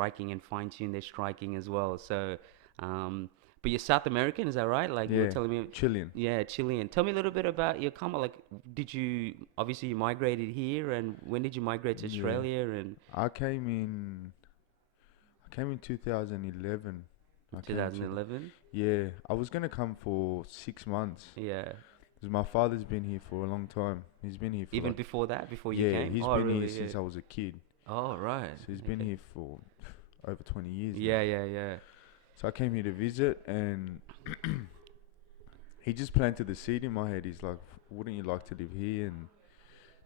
striking and fine-tune their striking as well. So, but you're South American, is that right? Like you were Yeah, telling me, Chilean. yeah, Chilean. Tell me a little bit about your come. Like, did you obviously you migrated here, and when did you migrate to Yeah, Australia? And I came in. I came in 2011. I came in 2011. Yeah, I was gonna come for 6 months. Yeah. Cause my father's been here for a long time. He's been here for Even like, before that, before you yeah, came? he's Oh, been here really? Yeah. since I was a kid. Oh, right. So he's been Okay. here for over 20 years now. Yeah, yeah, yeah. So I came here to visit, and he just planted the seed in my head. He's like, wouldn't you like to live here and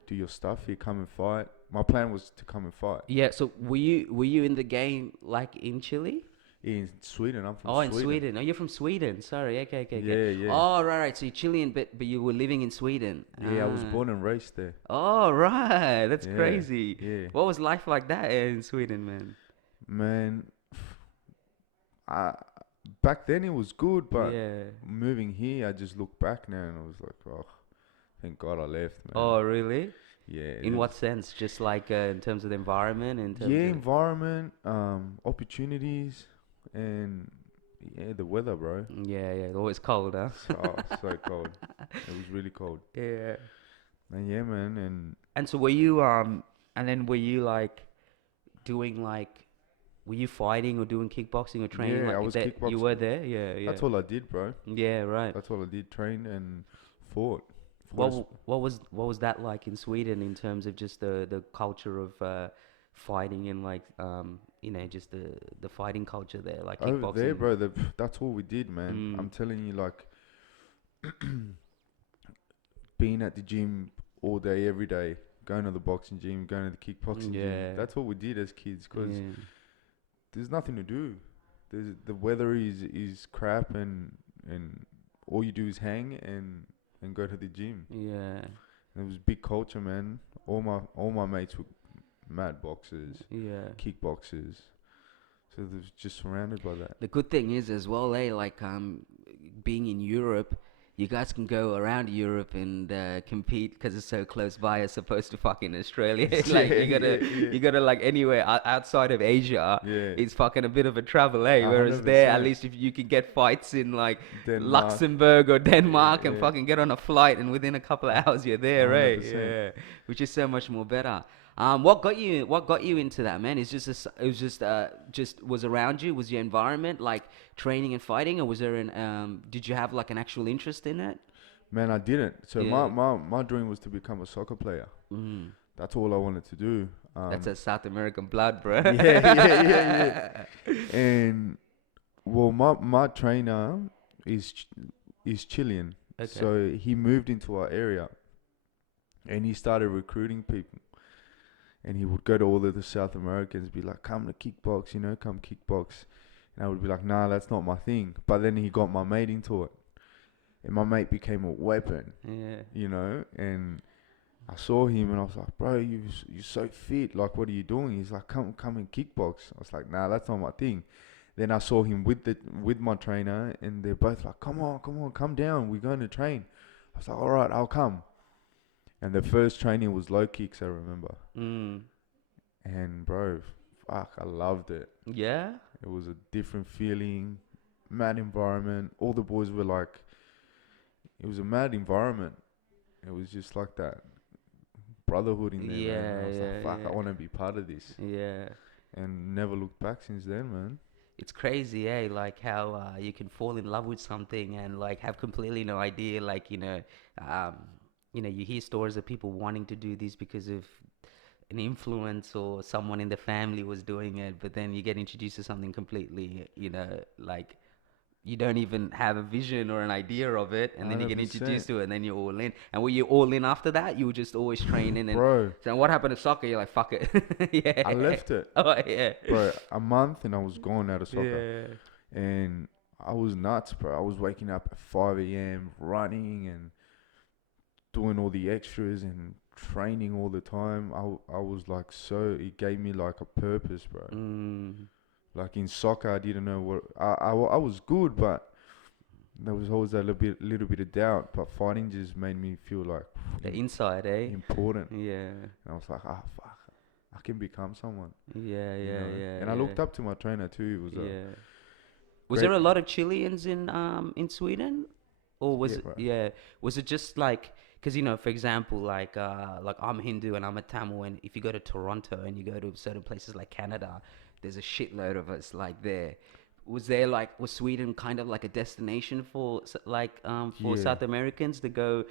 do your stuff here, come and fight? My plan was to come and fight. Yeah, so were you in the game like in Chile? In Sweden, I'm from Oh, in Sweden. Sweden. Oh, you're from Sweden. Sorry. Okay, okay, okay. Yeah, yeah. Oh, right, right. So you're Chilean, but you were living in Sweden. Yeah, I was Ah. born and raised there. Oh, right. That's Yeah, crazy. yeah. What was life like that in Sweden, man? Man, I back then it was good, but Yeah. moving here, I just look back now and I was like, oh, thank God I left, man. Oh, really? Yeah, In what sense? Just like in terms of the environment, in yeah, terms of environment, opportunities, and yeah, the weather, bro. yeah, always cold, huh? So cold. It was really cold. Yeah. And yeah, man, and And so were you and then were you like doing like were you fighting or doing kickboxing or training yeah, I like was that? You were kickboxing. there? Yeah, yeah. That's all I did, bro. Yeah, right. That's all I did. Train and fought. Fought What as what was that like in Sweden in terms of just the culture of fighting and like just the fighting culture there, like over there, kickboxing. bro. That's all we did, man. Mm. I'm telling you, like being at the gym all day, every day, going to the boxing gym, going to the kickboxing gym. Yeah. That's what we did as kids, cause Yeah. there's nothing to do. The weather is crap, and all you do is hang and go to the gym. Yeah. And it was big culture, man. All my mates were mad boxers, Yeah. kickboxers. So they was just surrounded by that. The good thing is as well, like being in Europe, you guys can go around Europe and compete because it's so close by as opposed to fucking Australia. Like you gotta like anywhere outside of Asia, Yeah, it's fucking a bit of a travel, eh? a Whereas hundred there, at percent. least if you can get fights in like Denmark. Luxembourg or Denmark and Yeah, fucking get on a flight and within a couple of hours you're a there, hundred eh? percent. Yeah, which is so much more better. What got you into that, man? It's it was just was around you, was your environment like training and fighting, or was there did you have like an actual interest in it? Man, I didn't. So Yeah. my dream was to become a soccer player. Mm. That's all I wanted to do. That's a South American blood, bro. Yeah. And well, my trainer is is Chilean, Okay. so he moved into our area, and he started recruiting people. And he would go to all of the South Americans, be like, "Come to kickbox, come kickbox." And I would be like, "Nah, that's not my thing." But then he got my mate into it, and my mate became a weapon, Yeah. And I saw him, and I was like, "Bro, you're so fit. Like, what are you doing?" He's like, "Come and kickbox." I was like, "Nah, that's not my thing." Then I saw him with my trainer, and they're both like, "Come on, come down. We're going to train." I was like, "All right, I'll come." And the first training was low kicks, I remember. Mm. And bro, fuck, I loved it. Yeah. It was a different feeling, mad environment. All the boys were like, it was a mad environment. It was just like that brotherhood in there, man. Yeah, I was like, yeah, fuck, I want to be part of this. yeah. And never looked back since then, man. It's crazy, eh? Like how you can fall in love with something and like have completely no idea. Like um, you hear stories of people wanting to do this because of an influence or someone in the family was doing it, but then you get introduced to something completely, like you don't even have a vision or an idea of it, and then you get 100%. introduced to it, and then you're all in. And were you all in after that? You were just always training, and Bro, so what happened to soccer? You're like, fuck it. Yeah. I left it. Oh yeah. Bro, a month and I was gone out of soccer. Yeah. And I was nuts, bro. I was waking up at 5 a.m., running and doing all the extras and training all the time. I was like, so it gave me like a purpose, bro. Mm. Like in soccer, I didn't know what I was good, but there was always a little bit of doubt. But fighting just made me feel like The inside, eh? important. Yeah. And I was like, ah, fuck, I can become someone. Yeah, You yeah, know. yeah, And I yeah. looked up to my trainer too. He was a Yeah. Was great. there a lot of Chileans in Sweden, or was Yeah, it bro. yeah? Was it just like because for example, like I'm Hindu and I'm a Tamil, and if you go to Toronto and you go to certain places like Canada, there's a shitload of us like there. Was Sweden kind of like a destination for for Yeah. South Americans to go?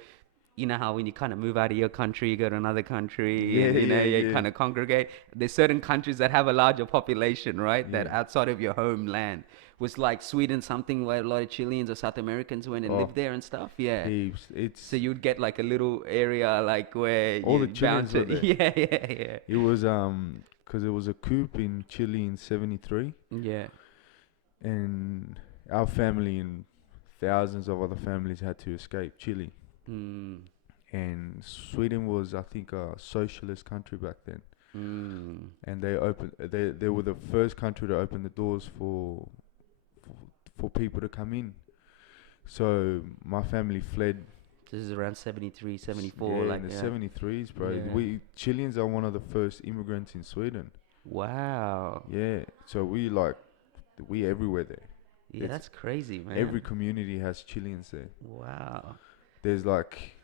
You know how when you kind of move out of your country, you go to another country, Yeah, and yeah, you yeah. kind of congregate. There's certain countries that have a larger population, right? That Yeah. outside of your homeland. Was like Sweden something where a lot of Chileans or South Americans went and Oh, lived there and stuff? Yeah. heaps. So It's you'd get like a little area like where all the you bound Chileans were to. there. Yeah, yeah, yeah. It was because it was a coup in Chile in '73, Yeah. and our family and thousands of other families had to escape Chile. Mm. And Sweden was, I think, a socialist country back then. Mm. And they were the first country to open the doors for people to come in. So my family fled. This is around 73, 74, Yeah, like in the yeah. 73s, bro. Yeah. We Chileans are one of the first immigrants in Sweden. Wow. Yeah, so we everywhere there. Yeah, It's that's crazy, man. every community has Chileans there. Wow. There's like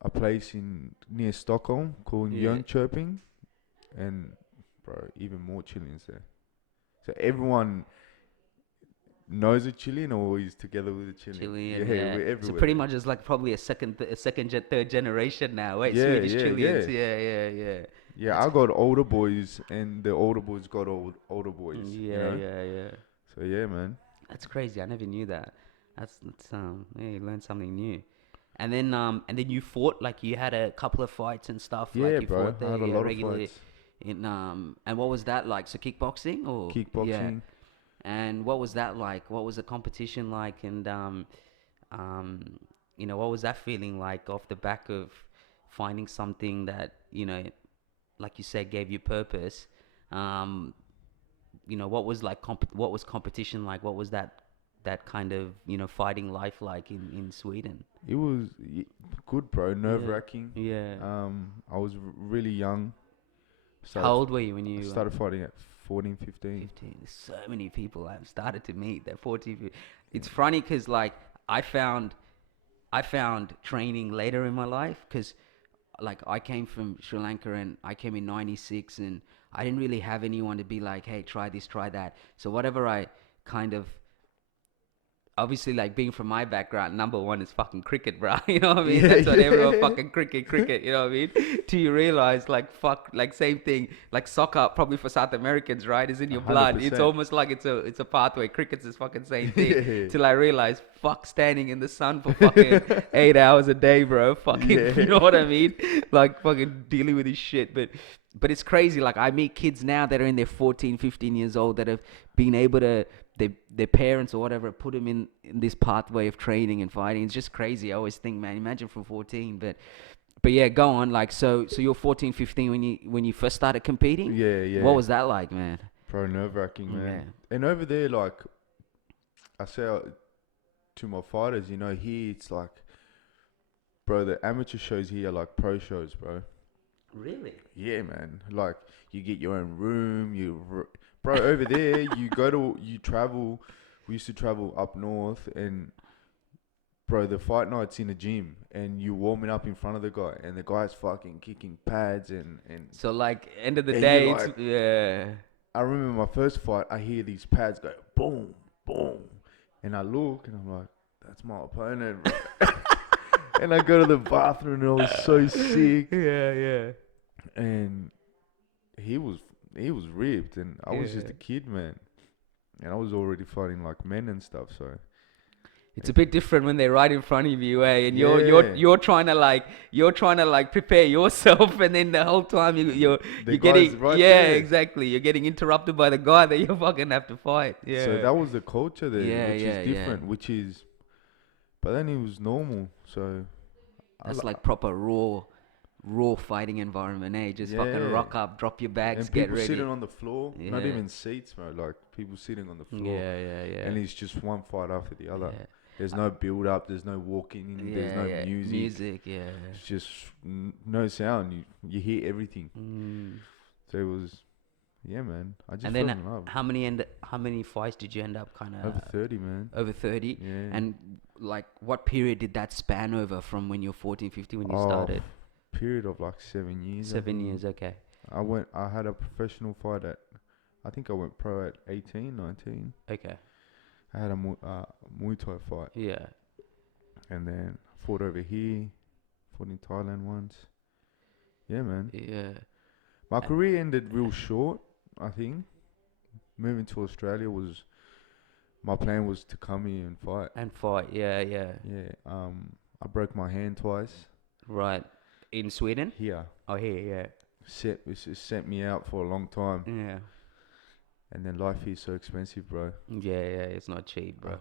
a place in near Stockholm called Yeah. Jönköping, and bro, even more Chileans there. So everyone knows a Chilean or is together with a Chilean. Chilean, Yeah, yeah. we're So everywhere pretty there. much it's like probably third generation now. Wait, Yeah, Swedish yeah, Chileans. yeah. Yeah, yeah, yeah. Yeah, That's I got older boys, and the older boys got older boys. You yeah, know. yeah, yeah. So yeah, man. That's crazy. I never knew that. That's yeah, you learn something new. And then you fought like you had a couple of fights and stuff. Yeah, Like you bro. fought I there, had a yeah, lot of regularly. fights. And what was that like? So kickboxing or yeah. Kickboxing. And what was that like? What was the competition like? And what was that feeling like off the back of finding something that like you said, gave you purpose? What was like what was competition like? What was that kind of fighting life like in Sweden? It was good, bro. Nerve Yeah, wracking. yeah. I was really young. How Started old were you when I you started fighting at 14, 15. 15? There's so many people I've started to meet that 14. It's funny because like I found training later in my life because like I came from Sri Lanka and I came in 96 and I didn't really have anyone to be like, hey, try this, try that. So whatever I kind of obviously like being from my background, number one is fucking cricket, bro. You know what I mean? Yeah, That's what everyone yeah. fucking cricket. You know what I mean? Till you realize like fuck, like same thing, like soccer probably for South Americans, right? Is in your blood. It's 100%. almost like it's a pathway. Cricket's is fucking same thing. Yeah. Till I realize, fuck, standing in the sun for fucking 8 hours a day, bro. Fucking, Yeah. you know what I mean? Like fucking dealing with this shit, but it's crazy. Like I meet kids now that are in their 14, 15 years old that have been able to their parents or whatever put them in this pathway of training and fighting. It's just crazy. I always think, man, imagine from 14. But yeah, go on. Like so you're 14, 15 when you first started competing. Yeah, yeah. What was that like, man? Bro, nerve wracking, man. Yeah. And over there, like I say to my fighters, here it's like, bro, the amateur shows here are like pro shows, bro. Really? Yeah, man. Like you get your own room. Bro, over there you travel. We used to travel up north, and bro, the fight night's in a gym, and you warming up in front of the guy, and the guy's fucking kicking pads and. So like end of the And day, you're it's like- yeah. I remember my first fight. I hear these pads go boom, boom, and I look, and I'm like, that's my opponent, bro. And I go to the bathroom, and I was so sick. Yeah. And he was ripped, and I was just Yeah. a kid, man. And I was already fighting like men and stuff, so It's a bit different when they're right in front of you, eh? And Yeah. you're trying to like prepare yourself, and then the whole time The you're guy's getting right yeah, there. exactly. You're getting interrupted by the guy that you fucking have to fight. Yeah. So that was the culture there, Yeah, which yeah, is yeah. different, but then it was normal, so That's like proper raw fighting environment, eh? Just fucking Yeah. rock up, drop your bags, and get people ready. sitting on the floor, not Yeah. even seats, bro, like people sitting on the floor, Yeah. and it's just one fight after the other. Yeah. There's no build up. There's no walking. There's Yeah, no yeah, music. music, yeah. It's just no sound. You hear everything. Mm. So it was, yeah, man. I just And fell then in love. how many fights did you end up kind Over of 30, man. over 30? Yeah. And like what period did that span over from when you're 14, 15 when you Oh, started? period of like 7 years. I 7 years, think. okay. I had a professional fight I think I went pro at 18, 19. Okay. I had a Muay Thai fight. Yeah. And then fought over here. Fought in Thailand once. Yeah, man. Yeah. My career ended real short, I think. Moving to Australia my plan was to come here and fight. And fight, yeah, yeah. Yeah. I broke my hand twice. Right. In Sweden? Here. Oh, here, yeah. It sent me out for a long time. Yeah. And then life here is so expensive, bro. Yeah, yeah, it's not cheap, bro. I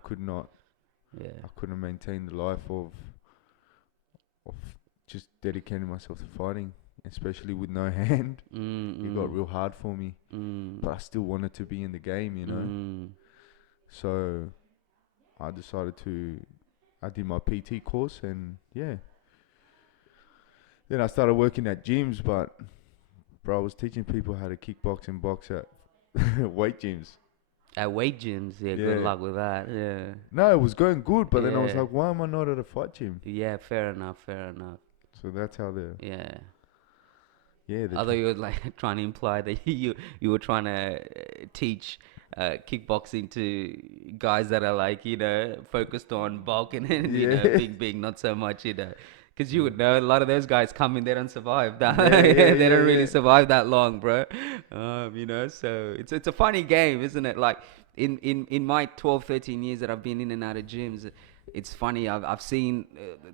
Yeah. couldn't maintain the life of just dedicating myself to fighting, especially with no hand. It got real hard for me. But I still wanted to be in the game, you know. So I did my PT course, and yeah. Then I started working at gyms, but bro, I was teaching people how to kickbox and box at weight gyms. At weight gyms, yeah, good Yeah. luck with that. Yeah. No, it was going good, but then I was Yeah. like, why am I not at a fight gym? Yeah, fair enough, fair enough. So that's how Yeah. the Although you were like trying to imply that you were trying to teach kickboxing to guys that are like, focused on bulk and Yeah. being not so much, because you would know a lot of those guys come in, they don't survive that. Yeah, They don't really yeah. survive that long, bro. So it's a funny game, isn't it? Like in my 12, 13 years that I've been in and out of gyms, it's funny. I've seen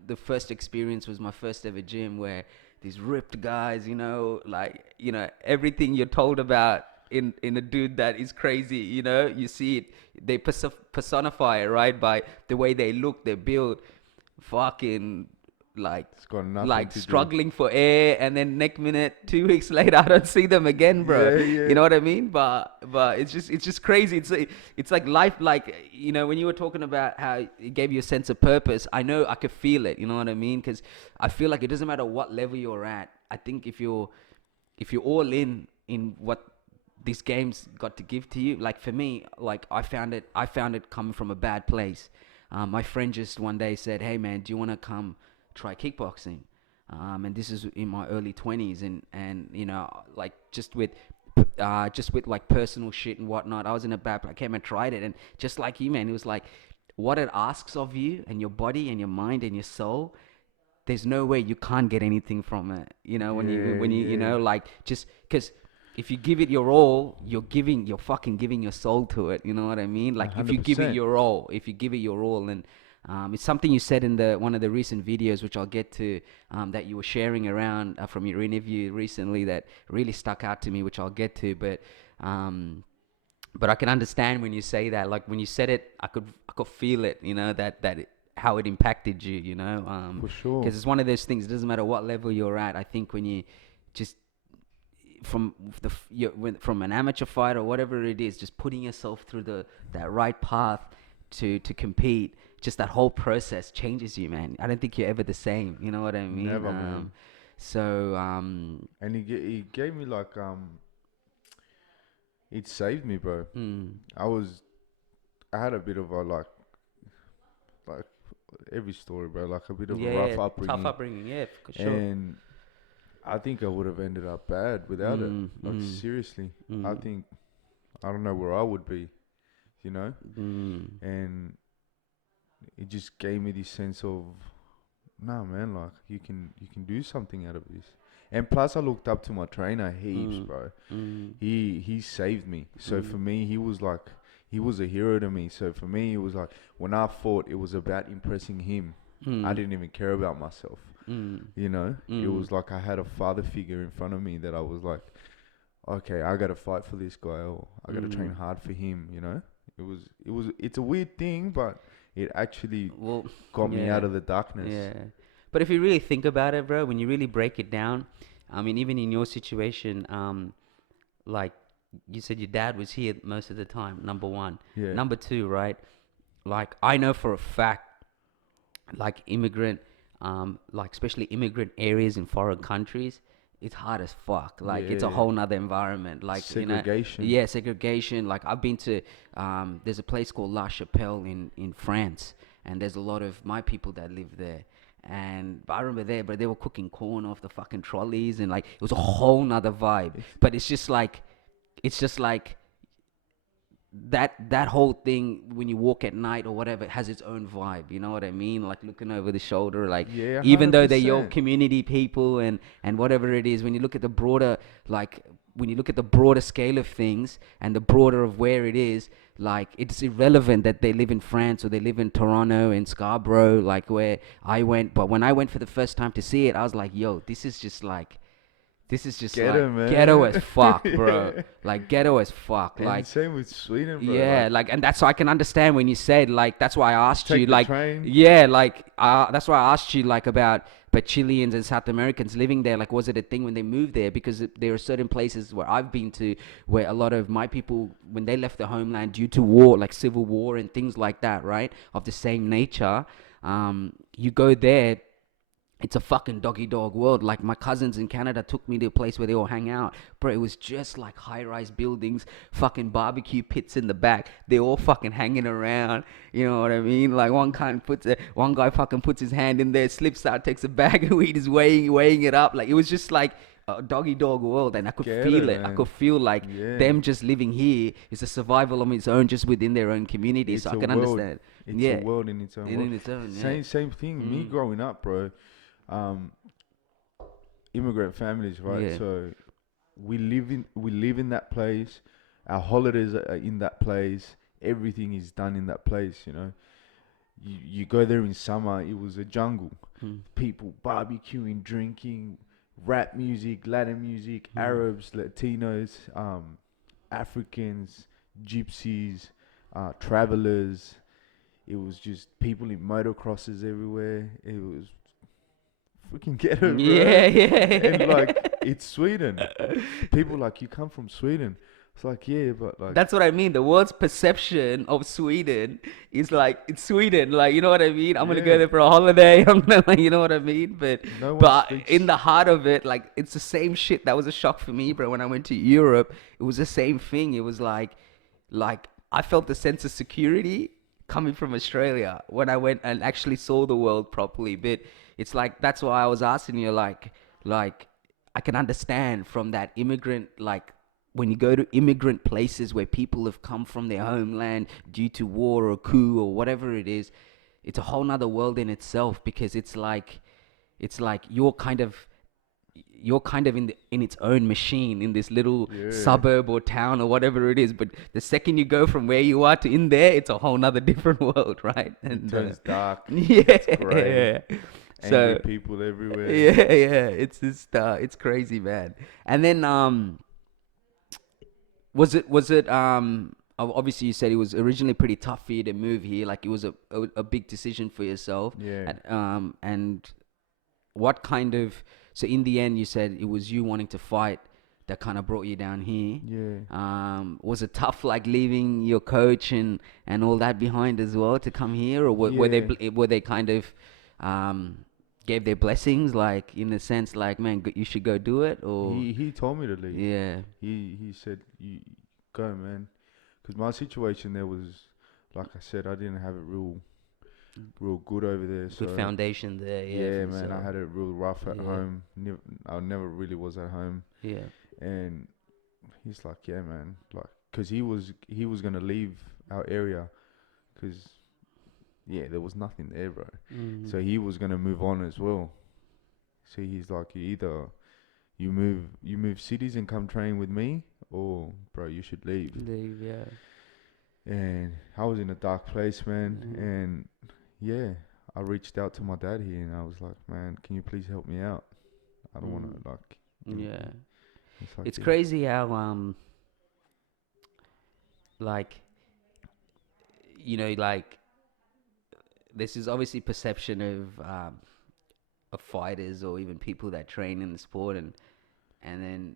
the first experience was my first ever gym where these ripped guys, everything you're told about in a dude that is crazy, you see it, they personify it, right, by the way they look, their build, fucking It's got nothing like to struggling for air, and then next minute 2 weeks later I don't see them again, bro. Yeah, yeah. You know what I mean? But it's just crazy. It's like life, like, when you were talking about how it gave you a sense of purpose, I know I could feel it, you know what I mean? Because I feel like it doesn't matter what level you're at. I think if you're all in what these games got to give to you, like for me, like I found it coming from a bad place. My friend just one day said, hey man, do you want to come try kickboxing? And this is in my early 20s, and like just with like personal shit and whatnot, I was in a bad place. I came and tried it, and just like you, man, it was like what it asks of you and your body and your mind and your soul, there's no way you can't get anything from it, when you like, just because if you give it your all, you're fucking giving your soul to it, you know what I mean? Like if you give it 100%. your all, and it's something you said in one of the recent videos, which I'll get to, that you were sharing around from your interview recently, that really stuck out to me, which I'll get to. But I can understand when you say that. Like when you said it, I could feel it. How it impacted you. For sure. Because it's one of those things. It doesn't matter what level you're at. I think when you just from an amateur fight or whatever it is, just putting yourself through that right path to compete, just that whole process changes you, man. I don't think you're ever the same. You know what I mean? Never, man. So And he gave me like it saved me, bro. I had a bit of a like every story, bro, like a bit of a rough upbringing. Tough upbringing, yeah, for sure. And I think I would have ended up bad without it. Like seriously, I don't know where I would be, and it just gave me this sense of, nah, man, like you can do something out of this. And plus, I looked up to my trainer heaps, bro. He saved me. So for me, he was a hero to me. So for me, it was like when I fought, it was about impressing him. I didn't even care about myself. It was like I had a father figure in front of me that I was like, okay, I gotta fight for this guy, or I gotta train hard for him. It's a weird thing, but it actually got me out of the darkness. Yeah. But if you really think about it, bro, when you really break it down, I mean, even in your situation, like you said, your dad was here most of the time, number one. Yeah. Number two, right? Like, I know for a fact like immigrant, like especially immigrant areas in foreign countries, it's hard as fuck. Like it's a Yeah. whole nother environment. Like, Segregation. yeah, segregation. Like I've been to, there's a place called La Chapelle in France, and there's a lot of my people that live there. And I remember there, but they were cooking corn off the fucking trolleys, and like it was a whole nother vibe. It's, But it's just like that whole thing when you walk at night or whatever, it has its own vibe, you know what I mean? Like looking over the shoulder, like yeah, even hundred though they're your percent. community people and whatever it is, when you look at the broader, like when you look at the broader scale of things and the broader of where it is, like it's irrelevant that they live in France or they live in Toronto, in Scarborough, like where I went. But when I went for the first time to see it, I was like, yo, this is just Get like him, ghetto as man. fuck, bro. Yeah. Like ghetto as fuck. And Like, same with Sweden, bro. yeah, Like, like, and that's, so I can understand when you said, like, that's why I asked you, take the like, train. yeah, like, that's why I asked you, like, about, but Chileans and South Americans living there, like, was it a thing when they moved there? Because there are certain places where I've been to where a lot of my people, when they left the homeland due to war, like civil war and things like that, right, of the same nature, you go there, it's a fucking doggy dog world. Like my cousins in Canada took me to a place where they all hang out. Bro, it was just like high rise buildings, fucking barbecue pits in the back. They all fucking hanging around. You know what I mean? Like one guy fucking puts his hand in there, slips out, takes a bag of weed, is weighing it up. Like it was just like a doggy dog world, and I could Get feel it, it. I man. could feel like Yeah. them just living here is a survival on its own, just within their own community. So It's I a can world. understand. It's a Yeah, world in its own world. in its own. Yeah. Same thing. Me Mm. growing up, bro. Um, immigrant families, right? Yeah. So we live in that place. Our holidays are in that place. Everything is done in that place. You know, you go there in summer. It was a jungle. Mm. People barbecuing, drinking, rap music, Latin music, Mm. Arabs, Latinos, Africans, gypsies, travelers. It was just people in motocrosses everywhere. It was freaking ghetto, bro. Yeah, And yeah. like, it's Sweden. People like, you come from Sweden. It's like, yeah, but like, That's what I mean. The world's perception of Sweden is like it's Sweden. Like, you know what I mean? I'm gonna go yeah, there for a holiday. I'm gonna, like, you know what I mean? But no one but speaks. in the heart of it, like it's the same shit. That was a shock for me, bro. When I went to Europe, it was the same thing. It was like I felt the sense of security coming from Australia when I went and actually saw the world properly. But it's like that's why I was asking you, like I can understand from that immigrant, like when you go to immigrant places where people have come from their homeland due to war or coup or whatever it is, it's a whole nother world in itself, because it's like you're kind of in its own machine in this little Yeah, suburb or town or whatever it is. But the second you go from where you are to in there, it's a whole nother different world, right? it And turns dark. It's grey. yeah, Angry so people everywhere. yeah, it's just it's crazy, man. And then obviously you said it was originally pretty tough for you to move here, like it was a big decision for yourself. Yeah, And what kind of, so in the end you said it was you wanting to fight that kind of brought you down here. yeah. Was it tough, like leaving your coach and all that behind as well to come here, or Yeah. were they kind of gave their blessings, like in the sense like, man, you should go do it, or He told me to leave. yeah. He said, you go, man. Because my situation there was, like I said, I didn't have it real good over there. Good So foundation there, yeah, yeah, for man, I yourself. had it real rough at Yeah, home. I never really was at home. yeah. And he's like, yeah, man, like, cause he was gonna leave our area, cause yeah, there was nothing there, bro. Mm. So he was gonna move on as well. So he's like, you move cities and come train with me, or bro, you should leave. Leave, yeah. And I was in a dark place, man. Mm. And yeah, I reached out to my dad here, and I was like, man, can you please help me out? I don't want Mm. to like. you know, Yeah. It's like, It's yeah, crazy how like like this is obviously perception of fighters or even people that train in the sport, and then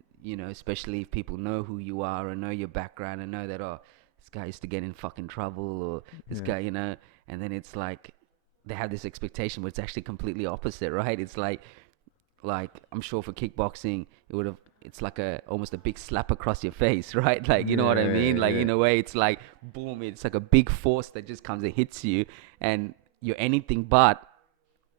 especially if people know who you are and know your background and know that, oh, this guy used to get in fucking trouble, or this yeah, guy, and then it's like they have this expectation, but it's actually completely opposite, right? It's like I'm sure for kickboxing, it's like almost a big slap across your face, right? Like, you know what I mean? Like, Yeah. in a way, it's like boom, it's like a big force that just comes and hits you, and you're anything but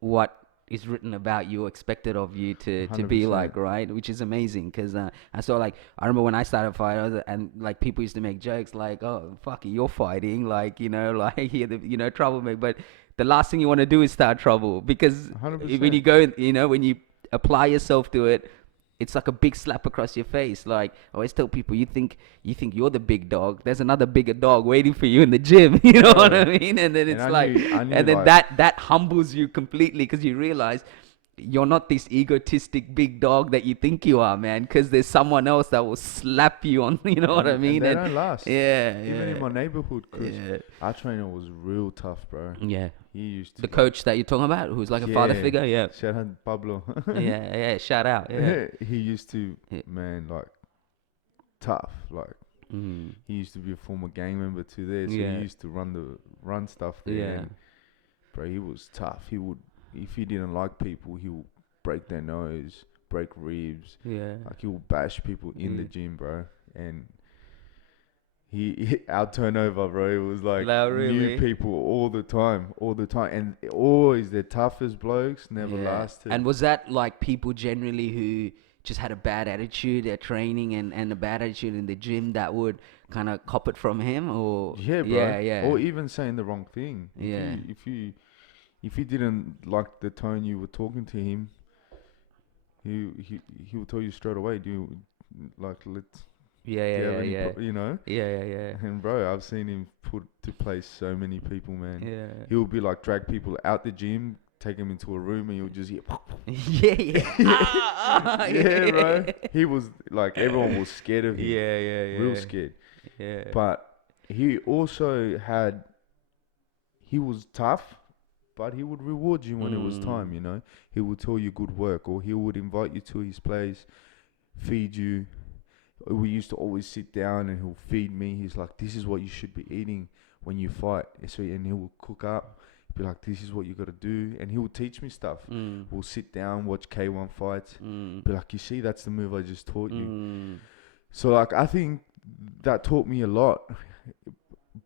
what is written about you or expected of you to be 100%. like, right? Which is amazing, because I saw, like, I remember when I started fighting, and like people used to make jokes like, oh fuck it, you're fighting, like, you know, like you're the, you know, troublemaker. But the last thing you want to do is start trouble, because when you 100%. go, you know, when you apply yourself to it, it's like a big slap across your face. Like, I always tell people, you think you're the big dog. There's another bigger dog waiting for you in the gym. You know what I Bro. mean? And then And it's I like, knew, I knew and then like, that humbles you completely, because you realize you're not this egotistic big dog that you think you are, man. Because there's someone else that will slap you on. You know what I and mean? they And don't last. yeah, Even in yeah, my neighborhood, cause yeah, our trainer was real tough, bro. yeah. He used to The like, coach that you're talking about, who's like a father yeah. figure, yeah, Shout out Pablo. yeah, yeah. Shout out, yeah, He used to, yeah. man, like tough. Like Mm. he used to be a former gang member too there, so he Yeah, used to run stuff there. yeah, And bro, he was tough. He would, if he didn't like people, he would break their nose, break ribs. yeah, Like he would bash people in the yeah. gym, bro. And our turnover, bro, it was like Like, new really? people all the time, and always the toughest blokes never Yeah. lasted. And was that like people generally who just had a bad attitude at training, and a bad attitude in the gym, that would kind of cop it from him? Or Yeah, bro. yeah, yeah, Or even saying the wrong thing. yeah, If you didn't like the tone you were talking to him, he will tell you straight away. Do you like let's yeah, do yeah, you have yeah, any yeah, you know? yeah, yeah, yeah, And bro, I've seen him put to place so many people, man. yeah. He'll be like drag people out the gym, take them into a room, and you'll just hear. Yeah, yeah. Yeah, bro. Yeah. He was like everyone was scared of him, Yeah, yeah, real yeah. scared. Yeah. But he also he was tough, but he would reward you when it was time, you know. He would tell you good work, or he would invite you to his place, feed you. We used to always sit down and he'll feed me. He's like, this is what you should be eating when you fight. And he will cook up, be like, this is what you got to do. And he will teach me stuff. We'll sit down, watch K1 fights, be like, you see, that's the move I just taught you. So like, I think that taught me a lot,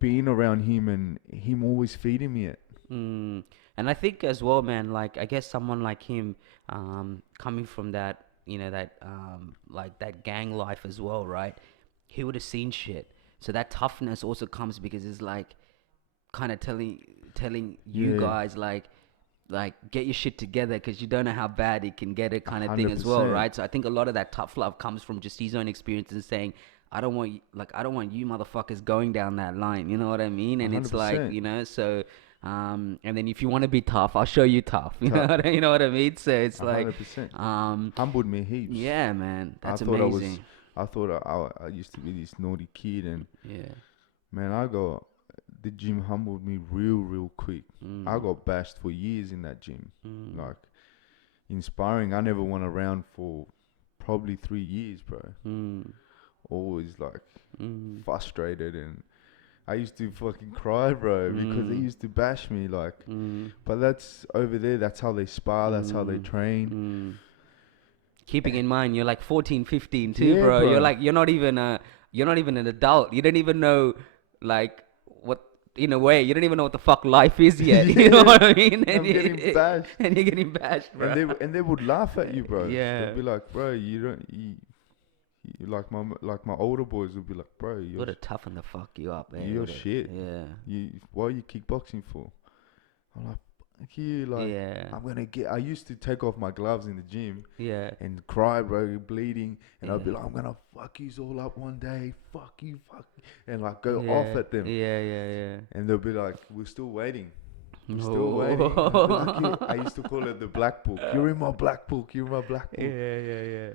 being around him and him always feeding me it. And I think as well, man, like, I guess someone like him, coming from that, you know, that like that gang life as well, right? He would have seen shit. So that toughness also comes because it's like kind of telling you Yeah. guys, like get your shit together, because you don't know how bad it can get, it kind of thing as well, 100%. right? So I think a lot of that tough love comes from just his own experience and saying, I don't want you motherfuckers going down that line, you know what I mean? And it's like, 100%. you know, so and then if you want to be tough, I'll show you tough. You know Tough. you know what I mean? So it's like 100%. um Humbled me heaps. yeah, man, that's thought amazing. I thought I used to be this naughty kid, and Yeah. man, the gym humbled me real quick. I got bashed for years in that gym. Like, inspiring. I never won a round for probably 3 years, bro. Always like frustrated, and I used to fucking cry, bro, because they used to bash me, like. But that's over there. That's how they spar. That's how they train. Keeping in mind you're like 14, 15 too, Yeah, bro. bro. You're like, you're not even an adult. You don't even know, like, what, in a way, you don't even know what the fuck life is yet. You know what I mean? I'm getting bashed. And you're getting bashed, bro. And they would laugh at you, bro. Yeah. They'd be like, bro, you like my older boys would be like, bro, Would have toughened the fuck you up, man. you're shit. Yeah. Why are you kickboxing for? I'm like, fuck you, like, Yeah. I used to take off my gloves in the gym Yeah. and cry, bro, bleeding, and I'd be Yeah. like, I'm gonna fuck you all up one day, fuck you, and like go off at them, Yeah. and they'll be like, we're still waiting. No. Still waiting. Look, I used to call it the black book. You're in my black book. You're in my black book. Yeah.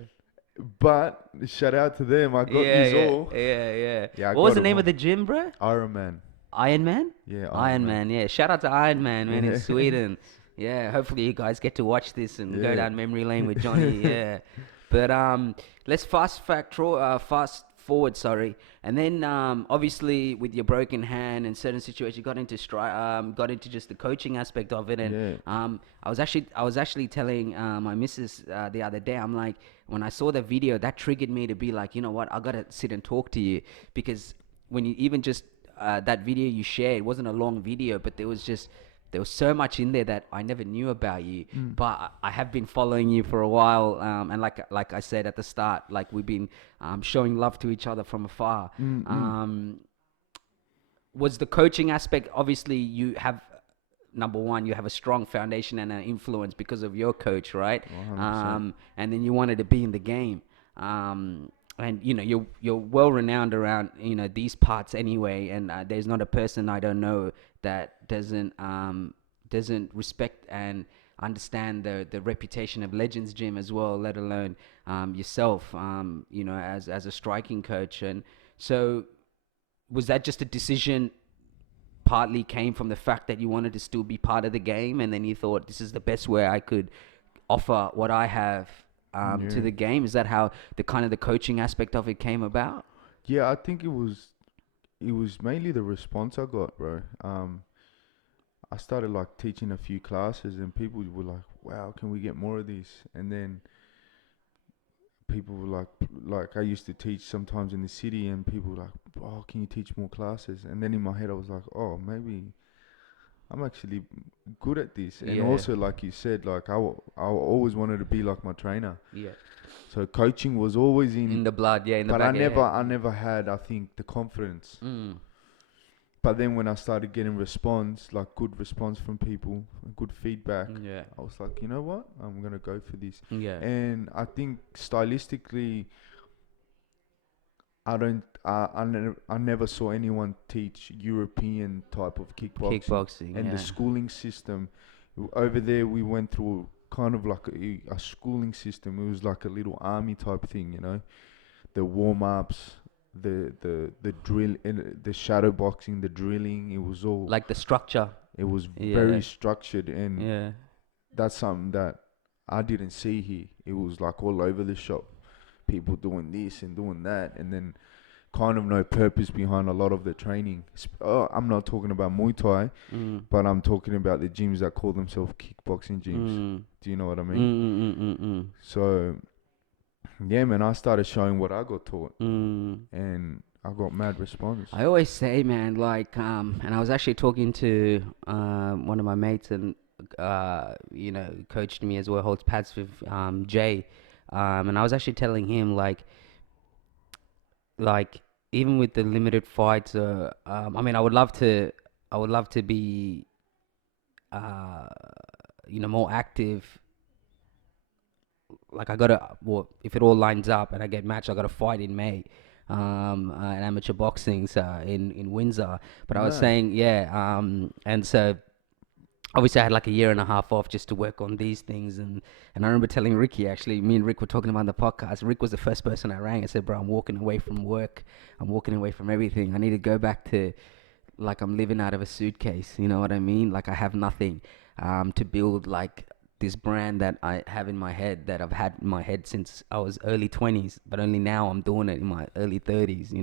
But shout out to them. I got these all. Yeah. Yeah, I What was got the 'em name all. of the gym, bro? Iron Man. Iron Man? Yeah, Iron Man, yeah. Shout out to Iron Man, man, in Yeah. Sweden. Yeah, hopefully you guys get to watch this and go Yeah. down memory lane with Johnny. Yeah. But let's fast forward, sorry. And then obviously with your broken hand and certain situations, you got into just the coaching aspect of it. And Yeah. I was actually telling my missus the other day. I'm like, when I saw the video, that triggered me to be like, you know what, I gotta sit and talk to you, because when you even just that video you shared, it wasn't a long video, but there was so much in there that I never knew about you. Mm. But I have been following you for a while, and like I said at the start, like we've been showing love to each other from afar. Mm. Was the coaching aspect, obviously you have, number one, you have a strong foundation and an influence because of your coach, right? 100%. And then you wanted to be in the game. And you're well renowned around these parts anyway, and there's not a person I don't know that doesn't respect and understand the reputation of Legends Gym as well, let alone yourself, as a striking coach. And so was that just a decision, partly came from the fact that you wanted to still be part of the game, and then you thought this is the best way I could offer what I have to Yeah. the game? Is that how the coaching aspect of it came about? Yeah, I think it was mainly the response I got, bro. I started like teaching a few classes, and people were like, "Wow, can we get more of this?" And then people were like I used to teach sometimes in the city, and people were like, "Oh, can you teach more classes?" And then in my head, I was like, "Oh, maybe I'm actually good at this." And Yeah, also, like you said, like I always wanted to be like my trainer. yeah. So coaching was always In in, the blood, yeah, in the but back of your head. I never had, I think, the confidence. Mm. But then when I started getting response, like good response from people, good feedback, Yeah, I was like, you know what? I'm gonna go for this. yeah. And I think stylistically, I never saw anyone teach European type of kickboxing, Kickboxing, and the yeah. schooling system over there. We went through kind of like a schooling system. It was like a little army type thing, the warm ups, the drill, and the shadow boxing, the drilling. Like the structure. It was Yeah, very structured, and yeah. that's something that I didn't see here. It was like all over the shop, people doing this and doing that, and then kind of no purpose behind a lot of the training. I'm not talking about Muay Thai, Mm. but I'm talking about the gyms that call themselves kickboxing gyms. Mm. Do you know what I Mm, mean? mm, mm, mm, So yeah, man, I started showing what I got taught, mm. and I got mad response. I always say, man, like, and I was actually talking to one of my mates, and coached me as well, holds pads with Jay, and I was actually telling him, like even with the limited fights, I mean, I would love to be, uh, more active. Like I gotta, well, if it all lines up and I get matched, I got to fight in May, in amateur boxing, so in Windsor. But I was Mad. saying, yeah, and so obviously I had like a year and a half off just to work on these things, and I remember telling Ricky, actually, me and Rick were talking about the podcast. Rick was the first person I rang. I said, bro, I'm walking away from work, I'm walking away from everything. I need to go back to, like, I'm living out of a suitcase. You know what I mean? Like I have nothing to build like this brand that I have in my head, that I've had in my head since I was early 20s, but only now I'm doing it in my early 30s,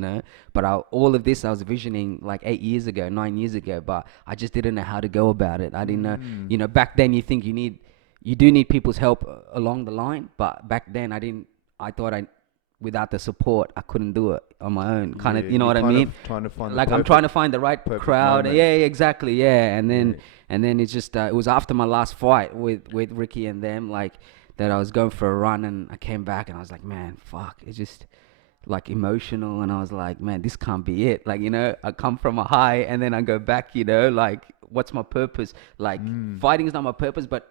But all of this I was visioning like 8 years ago, 9 years ago, but I just didn't know how to go about it. I didn't know, Mm. back then you think you do need people's help along the line, but back then I thought without the support, I couldn't do it on my own. Kind Yeah, of, you know you're what I kind mean? of trying to find the Like I'm trying to perfect, find the right perfect crowd. moment. Yeah, exactly. Yeah, Yeah. and then it's just it was after my last fight with Ricky and them, like, that I was going for a run, and I came back and I was like, man, fuck, it's just like emotional, and I was like, man, this can't be it. Like, I come from a high and then I go back. Like, what's my purpose? Like, Mm. fighting is not my purpose, but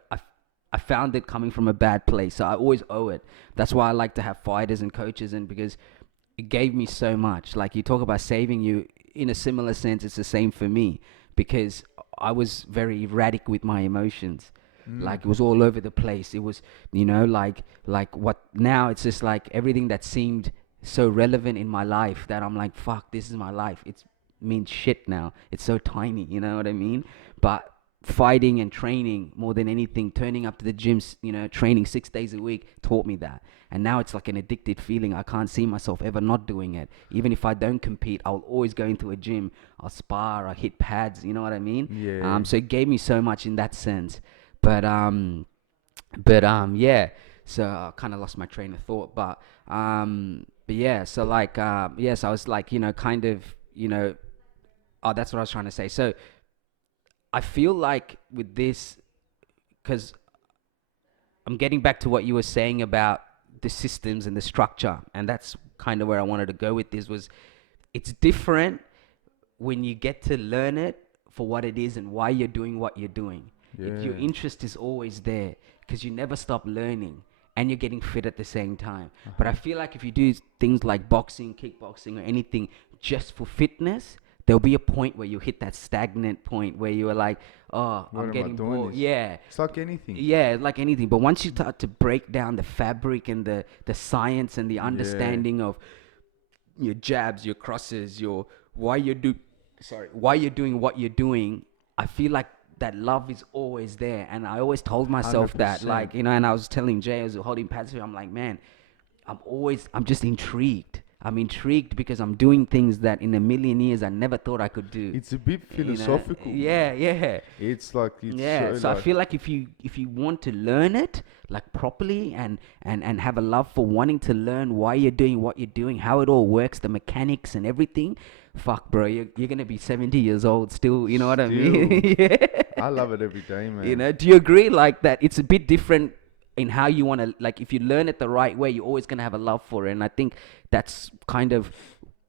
I found it coming from a bad place, so I always owe it. That's why I like to have fighters and coaches, and because it gave me so much. Like, you talk about saving you, in a similar sense, it's the same for me, because I was very erratic with my emotions. Mm. Like, it was all over the place. It was, like what now, it's just like everything that seemed so relevant in my life, that I'm like, fuck, this is my life. It means shit now. It's so tiny, you know what I mean? But fighting and training more than anything, turning up to the gyms, training 6 days a week taught me that. And now it's like an addicted feeling. I can't see myself ever not doing it. Even if I don't compete, I'll always go into a gym. I'll spar, I'll hit pads, you know what I mean? Yeah. So it gave me so much in that sense. But yeah. So I kind of lost my train of thought. But yeah. So like, yes, I was like, kind of, oh, that's what I was trying to say. So I feel like with this, because I'm getting back to what you were saying about the systems and the structure, and that's kind of where I wanted to go with this. Was it's different when you get to learn it for what it is and why you're doing what you're doing. Your Yeah. interest is always there because you never stop learning and you're getting fit at the same time. But I Uh-huh. feel like if you do things like boxing, kickboxing, or anything just for fitness, there'll be a point where you hit that stagnant point where you are like, oh, What I'm am I getting doing bored. this? Yeah. It's like anything. Yeah, like anything. But once you start to break down the fabric and the science and the Yeah. understanding of your jabs, your crosses, your why you do, why you're doing what you're doing, I feel like that love is always there. And I always told myself that, 100%. and I was telling Jay, I was holding pads here, I'm like, man, I'm just intrigued. I'm intrigued because I'm doing things that in a million years I never thought I could do. It's a bit philosophical, Yeah, man. yeah. It's like it's Yeah, so so I like feel like if you want to learn it like properly and have a love for wanting to learn why you're doing what you're doing, how it all works, the mechanics and everything, fuck, bro, you're gonna be 70 years old still. You know what I still. mean? Yeah. I love it every day, man. Do you agree like that? It's a bit different in how you want to like. If you learn it the right way, you're always gonna have a love for it, and I think that's kind of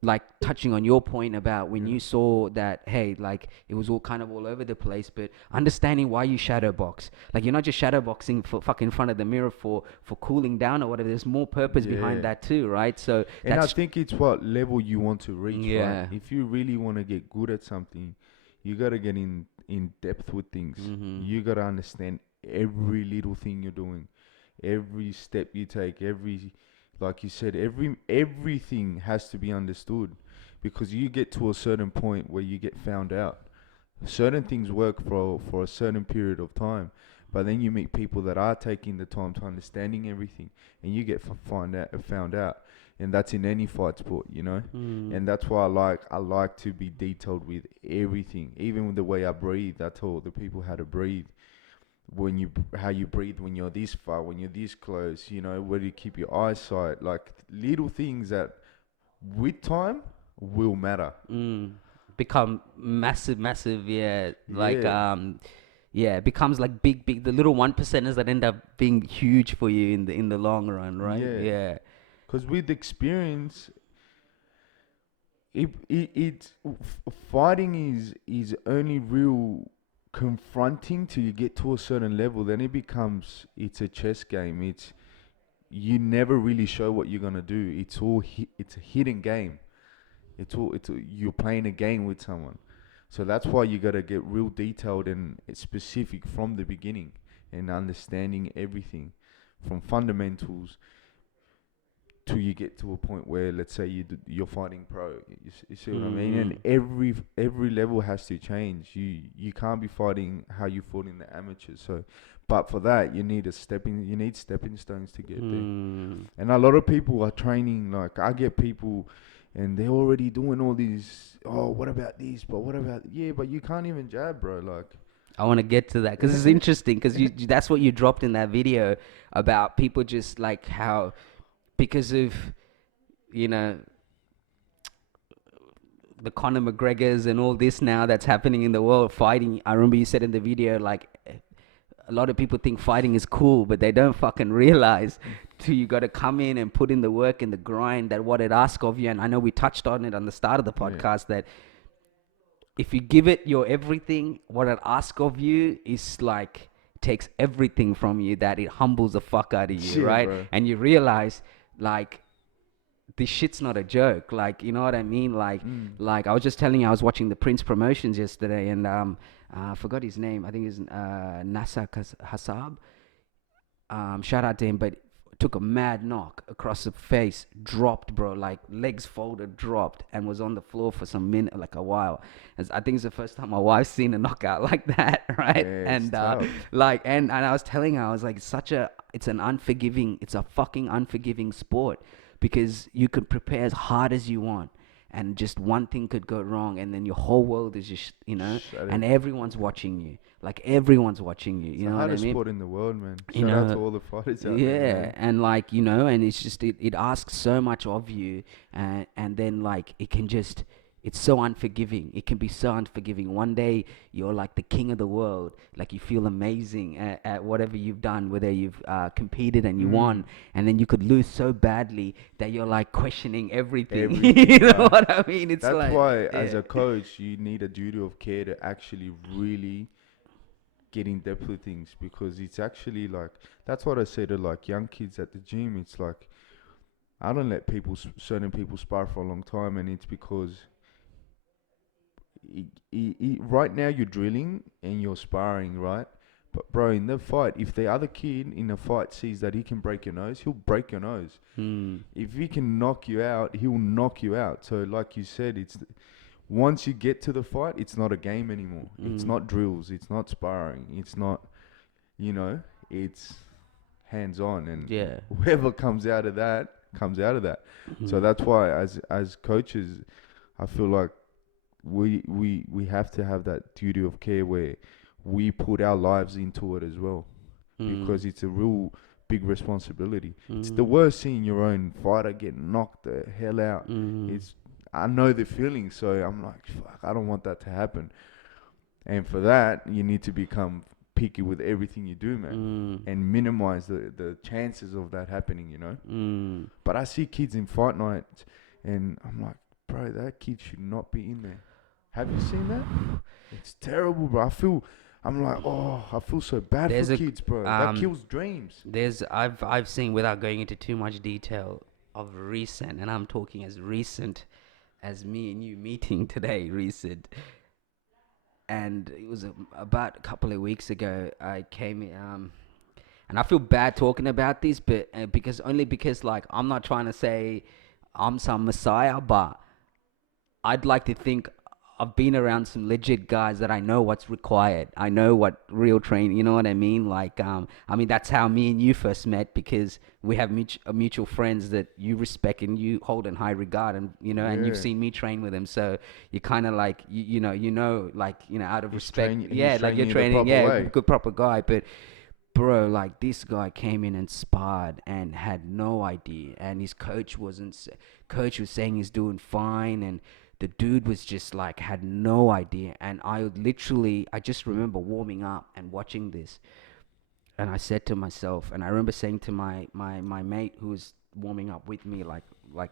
like touching on your point about when Yeah. you saw that, hey, like it was all kind of all over the place, but understanding why you shadow box. Like you're not just shadow boxing for fucking in front of the mirror for cooling down or whatever. There's more purpose behind Yeah. that too, right? So And I that's think it's what level you want to reach, right? yeah. If you really want to get good at something, you got to get in depth with things. Mhm. You got to understand every little thing you're doing, every step you take, every like you said, everything has to be understood because you get to a certain point where you get found out. Certain things work for a certain period of time, but then you meet people that are taking the time to understanding everything, and you get found out, and that's in any fight sport, you know. Mm. And that's why I like to be detailed with everything, even with the way I breathe. I tell the people how to breathe how you breathe when you're this far, when you're this close, you know, where do you keep your eyesight, like little things that with time will matter. Mm. Become massive, yeah. Like Yeah, yeah, it becomes like big the little 1%ers that end up being huge for you in the long run, right? yeah. Yeah. Because with experience, fighting is only real confronting till you get to a certain level. Then it's a chess game. It's you never really show what you're gonna do. It's a hidden game. You're playing a game with someone. So that's why you gotta get real detailed and specific from the beginning and understanding everything from fundamentals till you get to a point where, let's say, you're fighting pro. You see what I mean? And Mm. every level has to change. You can't be fighting how you fought in the amateurs. So, but for that, you need stepping stones to get there. Mm. And a lot of people are training. Like I get people, and they're already doing all these. Oh, what about this? But what about But you can't even jab, bro. Like I want to get to that because it's interesting because that's what you dropped in that video about people just like how because of you know the Conor McGregors and all this now that's happening in the world fighting. I remember you said in the video like a lot of people think fighting is cool, but they don't fucking realize till you got to come in and put in the work and the grind that what it asks of you. And I know we touched on it on the start of the yeah, podcast that if you give it your everything, what it asks of you is like takes everything from you that it humbles the fuck out of you, yeah, right? bro. And you realize like this shit's not a joke. Like, you know what I mean? Mm. Like I was just telling you, I was watching the Prince promotions yesterday, and I forgot his name. I think it's Nasa Hassab. Shout out to him. But took a mad knock across the face, dropped, bro, like legs folded, dropped, and was on the floor for some minute, like a while. I think it's the first time my wife's seen a knockout like that, right? Yeah, it's And tough. like, and I was telling her, I was like, it's a fucking unforgiving sport, because you could prepare as hard as you want, and just one thing could go wrong, and then your whole world is just, and Shattered. everyone's watching you. Like everyone's watching you. It's You the know what I hardest mean? sport in the world, man. You Shout out to know, all the fighters out there, yeah, man. and like, and it's just, it asks so much of you, and then like it's so unforgiving. It can be so unforgiving. One day you're like the king of the world, like you feel amazing at whatever you've done, whether you've competed and you Mm. won, and then you could lose so badly that you're like questioning everything. Everything, You know right? what I mean? It's That's like, why, as yeah. a coach, you need a duty of care to actually really get in depth with things, because it's actually like, that's what I say to like young kids at the gym. It's like, I don't let certain people spar for a long time, and it's because right now you're drilling and you're sparring, right? But bro, in the fight, if the other kid in a fight sees that he can break your nose, he'll break your nose. Mm, If he can knock you out, he'll knock you out. So like you said, it's once you get to the fight, it's not a game anymore. It's mm, not drills. It's not sparring. It's not, you know, it's hands on, and yeah. whoever comes out of that comes out of that. So Mm, that's why, as coaches, I feel like we have to have that duty of care where we put our lives into it as well, mm, because it's a real big responsibility. It's the mm, worst seeing your own fighter get knocked the hell out. mm, It's I know the feeling, so I'm like, fuck, I don't want that to happen. And for that, you need to become picky with everything you do, man, mm, and minimize the chances of that happening, you know? mm. But I see kids in fight nights, and I'm like, bro, that kid should not be in there. Have you seen that? It's terrible, bro. I'm like, oh, I feel so bad There's for a kids, bro. That um kills dreams. I've seen, without going into too much detail, of recent, and I'm talking as recent as me and you meeting today, recent. And it was about a couple of weeks ago. I came and I feel bad talking about this, but because like, I'm not trying to say I'm some messiah, but I'd like to think I've been around some legit guys that I know what's required. I know what real training, you know what I mean? Like, I mean, that's how me and you first met, because we have mutual friends that you respect and you hold in high regard, and and you've Yeah, seen me train with them, so you kind of like, like, out of respect, he's yeah, like training you're you the training, proper yeah, way. good proper guy, but bro, like this guy came in and sparred and had no idea, and his coach was saying he's doing fine, and the dude was just like, had no idea. And I just remember warming up and watching this, and I said to myself, and I remember saying to my mate who was warming up with me, like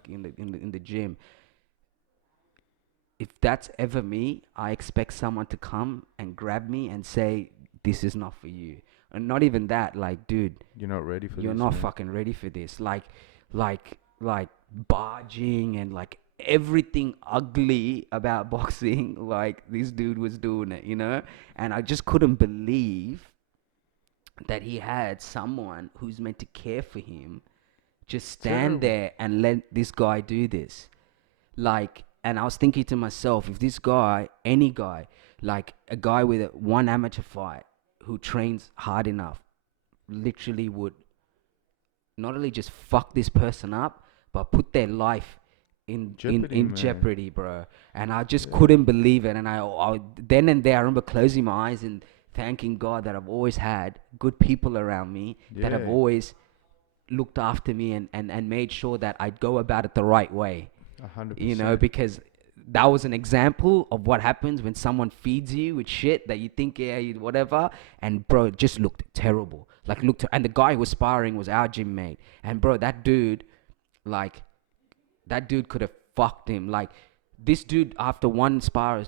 in the gym, if that's ever me, I expect someone to come and grab me and say, this is not for you. And not even that, like, dude, You're not ready for you're this, not man. fucking ready for this. Like barging and like everything ugly about boxing, like this dude was doing it. And I just couldn't believe that he had someone who's meant to care for him just stand Terrible. there and let this guy do this. Like, and I was thinking to myself, if this guy, any guy, like a guy with one amateur fight who trains hard enough, literally would not only just fuck this person up, but put their life Jeopardy, in man. jeopardy, bro. And I just Yeah. couldn't believe it. And I then and there, I remember closing my eyes and thanking God that I've always had good people around me, that have Yeah. always looked after me, and made sure that I'd go about it the right way. 100%. Because that was an example of what happens when someone feeds you with shit that you think, yeah, whatever. And bro, it just looked terrible. Like, and the guy who was sparring was our gym mate. And bro, like, that dude could have fucked him. Like, this dude, after one spar,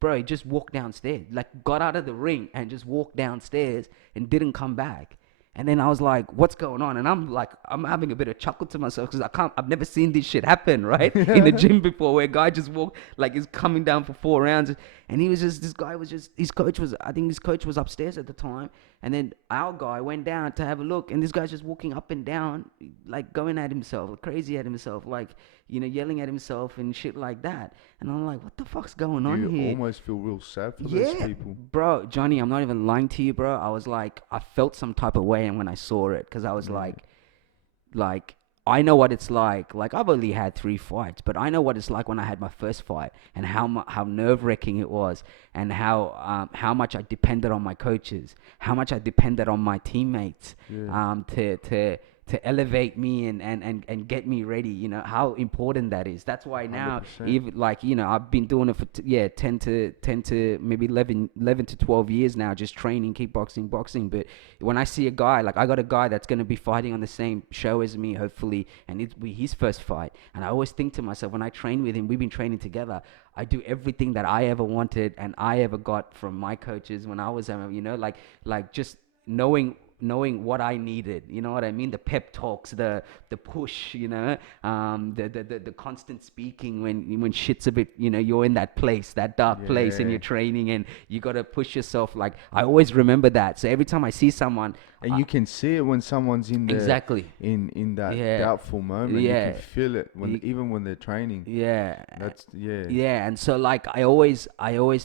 bro, he just walked downstairs. Like, got out of the ring and just walked downstairs and didn't come back. And then I was like, what's going on? And I'm like, I'm having a bit of chuckle to myself, because I've never seen this shit happen, right? In the gym before, where a guy just walked, like, is coming down for 4 rounds. And he was just, this guy was just, I think his coach was upstairs at the time. And then our guy went down to have a look, and this guy's just walking up and down, like going at himself, crazy at himself, like, yelling at himself and shit like that. And I'm like, what the fuck's going on You here? almost feel real sad for those Yeah, people. bro, Johnny, I'm not even lying to you, bro. I was like, I felt some type of way, and when I saw it, because I was Yeah. like I know what it's like. Like, I've only had 3 fights, but I know what it's like when I had my first fight, and how nerve wracking it was, and how much I depended on my coaches, how much I depended on my teammates, Yeah. to elevate me and get me ready. How important that is. That's why now, 100%. even like, I've been doing it for 10 to maybe 11 to 12 years now, just training kickboxing, boxing. But when I see a guy, like, I got a guy that's going to be fighting on the same show as me, hopefully, and it'll be his first fight. And I always think to myself, when I train with him, we've been training together, I do everything that I ever wanted and I ever got from my coaches when I was, like just knowing what I needed, you know what I mean? The pep talks, the push, the constant speaking when shit's a bit, you're in that place, that dark place, and Yeah. you're training, and you gotta push yourself. Like, I always remember that. So every time I see someone, And you can see it when someone's exactly, in that yeah, doubtful moment. You can yeah, feel it y- even when they're training. yeah. That's yeah. Yeah, and so, like, I always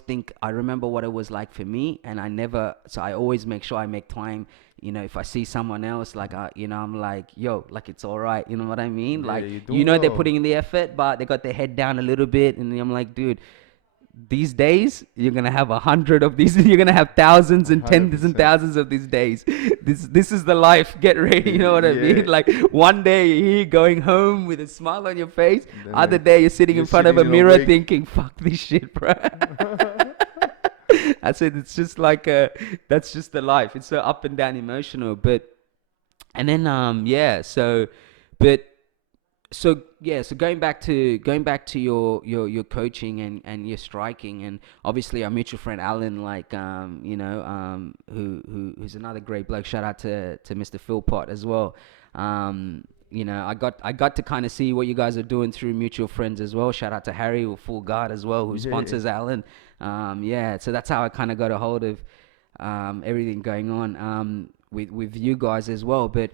think I remember what it was like for me, and I always make sure I make time. If I see someone else, like, I'm like, yo, like, it's all right. You know what I mean? Yeah, Like, you're doing they're well. putting in the effort, but they got their head down a little bit, and I'm like, dude, these days you're gonna have 100 of these. You're gonna have thousands and tens and 100%. thousands of these days. This is the life. Get ready. You know what I mean? Yeah. Like, one day you're here going home with a smile on your face. Then Other day you're sitting you're in front of a sitting in a mirror wig. thinking, "Fuck this shit, bro." I said it's just like that's just the life. It's so up and down emotional, but and then yeah. But so going back to your coaching and your striking, and obviously our mutual friend Alan, like, who's another great bloke. Shout out to Mr. Philpott as well. I got to kind of see what you guys are doing through mutual friends as well. Shout out to Harry with Full Guard as well, who Yeah. sponsors Alan. Yeah, so that's how I kind of got a hold of everything going on with you guys as well. But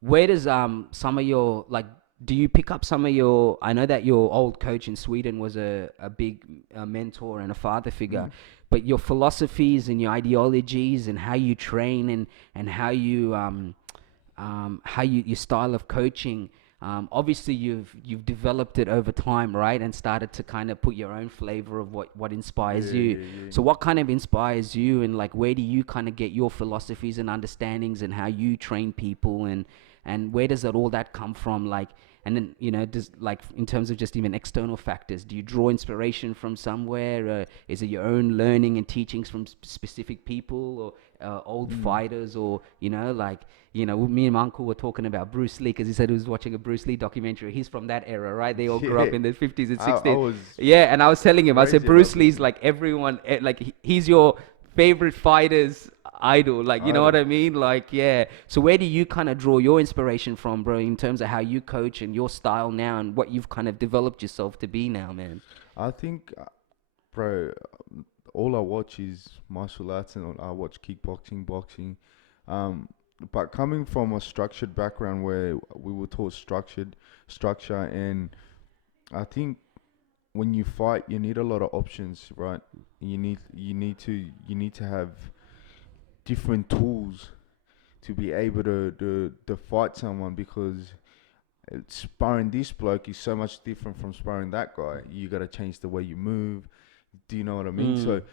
where does some of your, like, do you pick up some of your, I know that your old coach in Sweden was a big mentor and a father figure, Mm. but your philosophies and your ideologies and how you train and how you your style of coaching, obviously you've developed it over time, right? And started to kind of put your own flavor of what inspires Yeah, you. yeah, yeah. So what kind of inspires you, and, like, where do you kind of get your philosophies and understandings and how you train people, and where does all that come from? Like, and then, does, like, in terms of just even external factors, do you draw inspiration from somewhere? Is it your own learning and teachings from specific people, or old Mm. fighters, or, like, me and my uncle were talking about Bruce Lee, because he said he was watching a Bruce Lee documentary. He's from that era, right? They all grew up Yeah. in the 50s and I 60s. was Yeah, and I was telling him, I said, crazy about Bruce Bruce Lee's Lee. like everyone, like, he's your favorite fighter's idol. Like, you know what Idol. I mean? Like, yeah. So where do you kind of draw your inspiration from, bro, in terms of how you coach and your style now and what you've kind of developed yourself to be now, man? I think, bro, all I watch is martial arts and I watch kickboxing, boxing. Um, but coming from a structured background where we were taught structure, and I think when you fight, you need a lot of options, right? You need to have different tools to be able to fight someone, because sparring this bloke is so much different from sparring that guy. You got to change the way you move. Do you know what I mean? So Mm,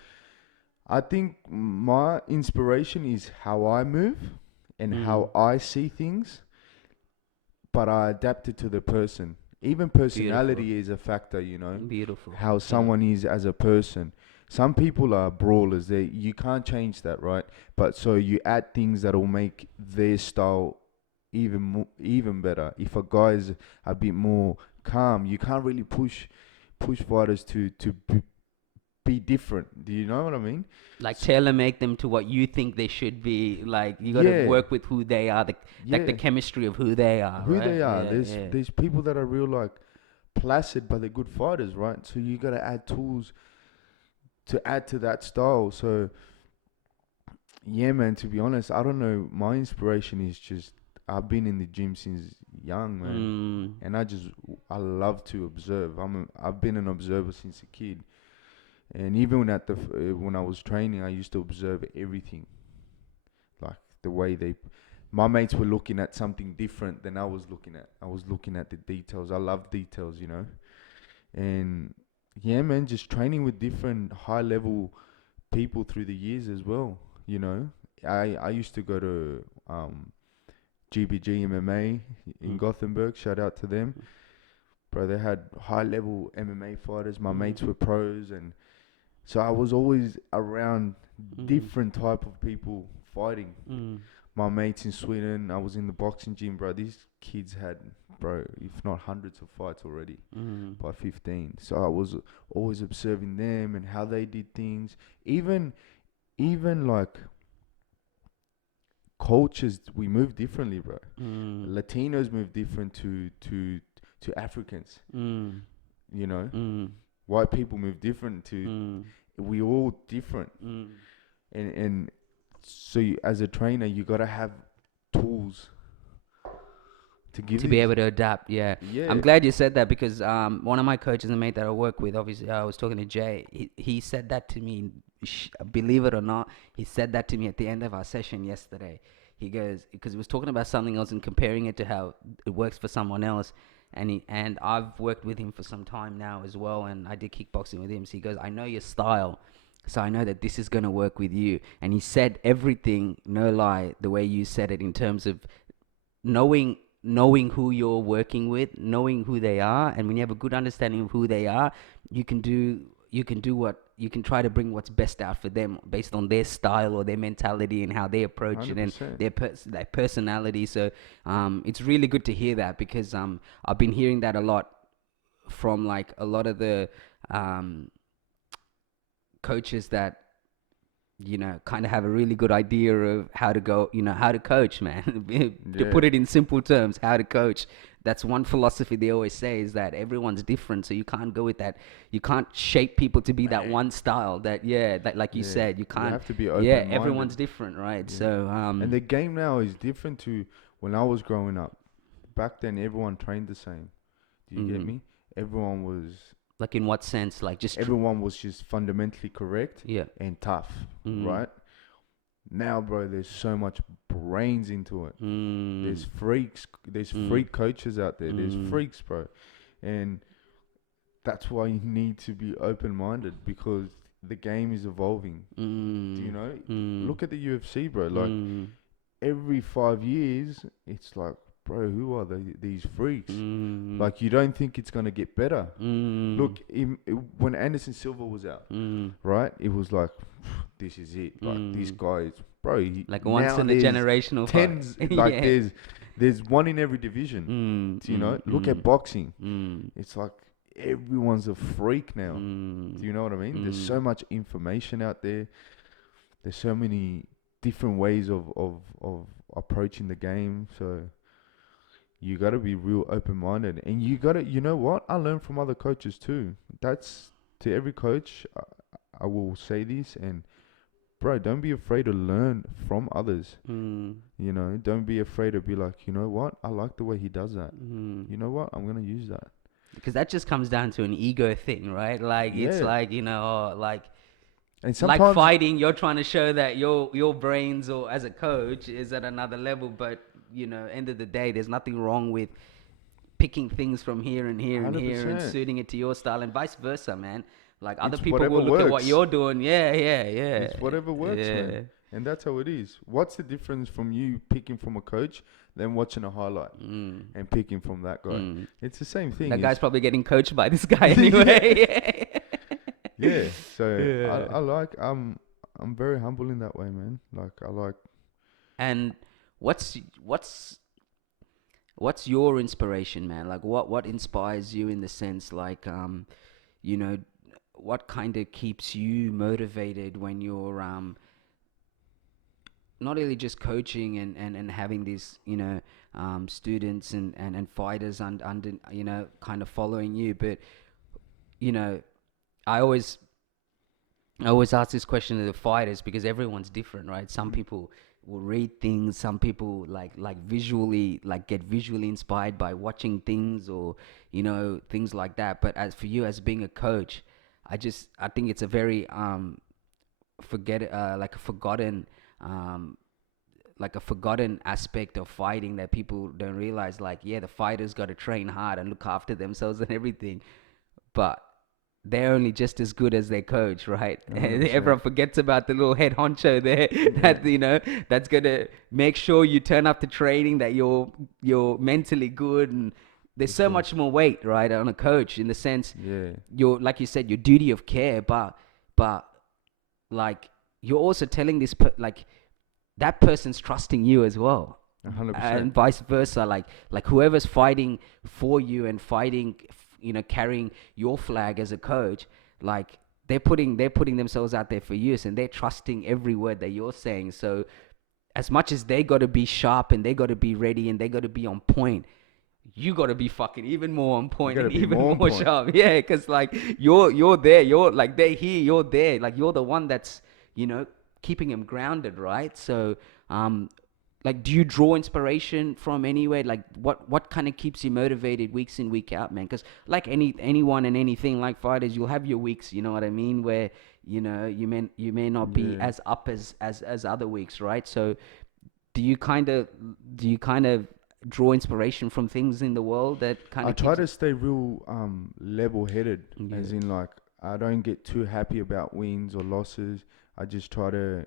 I think my inspiration is how I move and mm, how I see things, but I adapt it to the person. Even beautiful. personality is a factor, Beautiful. how Yeah. someone is as a person. Some people are brawlers. You can't change that, right? But so you add things that will make their style even better. If a guy's a bit more calm, you can't really push fighters to be different. Do you know what I mean? Like, S tailor make them to what you think they should be. Like, you got to yeah, work with who they are, like the yeah. chemistry of who they are, Who right? they are. Yeah, There's yeah. there's people that are real like placid, but they're good fighters, right? So you gotta add tools to add to that style. So Yeah, man. To be honest, I don't know. My inspiration is just I've been in the gym since young, man, Mm. and I love to observe. I've been an observer since a kid, and even when I was training, I used to observe everything, like the way my mates were looking at something different than I was looking at. I was looking at the details. I love details, and yeah, man, just training with different high level people through the years as well. You know, I used to go to GBG MMA in Mm. Gothenburg. Shout out to them, bro. They had high level MMA fighters. My Mm. mates were pros, and so I was always around Mm. different type of people fighting. Mm. My mates in Sweden, I was in the boxing gym, bro. These kids had, bro, if not hundreds of fights already Mm. by 15. So I was always observing them and how they did things. Even like cultures, we move differently, bro. Mm. Latinos move different to Africans. Mm. You know, Mm. white people move different to. Mm. We all different, Mm. and so as a trainer, you gotta have tools to give To be these. able to adapt, yeah. I'm Yeah, glad you said that because one of my coaches and mate that I work with, obviously, I was talking to Jay. He said that to me. Believe it or not, he said that to me at the end of our session yesterday. He goes because he was talking about something else and comparing it to how it works for someone else. And I've worked with him for some time now as well, and I did kickboxing with him. So he goes, I know your style, so I know that this is gonna work with you. And he said everything, no lie, the way you said it in terms of knowing who you're working with, knowing who they are, and when you have a good understanding of who they are, you can try to bring what's best out for them based on their style or their mentality and how they approach it hundred and percent. their personality. So it's really good to hear that because I've been hearing that a lot from like a lot of the um, coaches that kind of have a really good idea of how to go, how to coach, man. To Yeah, put it in simple terms, how to coach. That's one philosophy they always say is that everyone's different, so you can't go with that. You can't shape people to be that man. one style. That like you Yeah, said, you you can't. have to be Yeah, open minded. everyone's different, right? Yeah, So and the game now is different to when I was growing up. Back then, everyone trained the same. Do you get mm, me? Everyone was like in what sense? Like just everyone was just fundamentally correct yeah. and tough, Mm, right? Now, bro, there's so much brains into it. mm, There's freaks. There's mm, freak coaches out there. There's mm, freaks, bro, and that's why you need to be open minded because the game is evolving. Do you mm, know? mm, Look at the UFC, bro. Like mm, every 5 years, it's like, bro, who are these freaks? mm, Like you don't think it's gonna get better. mm, Look, when Anderson Silva was out, mm. right? It was like, this is it. Like this Mm. guy is, bro. Like once Now in a there's generational fight. tens, like Yeah. there's one in every division. Mm, Do you mm, know? Look mm, at boxing. mm, It's like everyone's a freak now. Do mm, you know what I mean? There's mm, so much information out there. There's so many different ways of approaching the game. So you got to be real open minded, and you know what? I learn from other coaches too. That's to every coach. I will say this, and bro, don't be afraid to learn from others. mm, Don't be afraid to be like, you know what? I like the way he does that. mm. You know what? I'm gonna use that. Because that just comes down to an ego thing, right? Like it's Yeah, like and like sometimes fighting. You're trying to show that your brains or as a coach is at another level, but end of the day, there's nothing wrong with picking things from here and here and here and 100%. suiting it to your style and vice versa, man. Like other It's people whatever will look at what works. you're doing. Yeah, yeah, yeah, It's whatever works, man. yeah. And that's how it is. What's the difference from you picking from a coach than watching a highlight Mm, and picking from that guy? mm. It's the same thing. That guy's It's probably getting coached by this guy yeah, anyway. yeah. So Yeah. I like I'm very humble in that way, man. Like I like And what's what's what's your inspiration, man? Like what inspires you in the sense like you know what kind of keeps you motivated when you're not only just coaching and having these students and fighters under kind of following you, but you know I always I always ask this question to the fighters because everyone's different, right? Some people will read things, some people like visually like get visually inspired by watching things or things like that. But as for you as being a coach, I think it's a very forget like a forgotten um aspect of fighting that people don't realize. Like, yeah, the fighters got to train hard and look after themselves and everything, but they're only just as good as their coach, right? And 100%. everyone forgets about the little head honcho there Yeah, that that's gonna make sure you turn up to training, that you're mentally good, and there's for so sure. much more weight, right, on a coach in the sense Yeah, you're like you said your duty of care, but like you're also telling like that person's trusting you as well, 100%. and vice versa. Like whoever's fighting for you and fighting, carrying your flag as a coach, like they're putting themselves out there for you, and they're trusting every word that you're saying. So as much as they got to be sharp and they got to be ready and they got to be on point, you got to be fucking even more on You point gotta and be even more on more point. sharp. Yeah, because like you're there, you're like they're here, you're there, like you're the one that's you know keeping them grounded, right? So um like, do you draw inspiration from anywhere? Like what kind of keeps you motivated weeks in, week out, man? Because like anyone and anything, like fighters, you'll have your weeks, you know what I mean, where you may not be Yeah. as up as other weeks, right? So do you kind of do you kind of draw inspiration from things in the world that kind I of try keeps you? to stay real level headed, Yeah. as in like I don't get too happy about wins or losses. I just try to,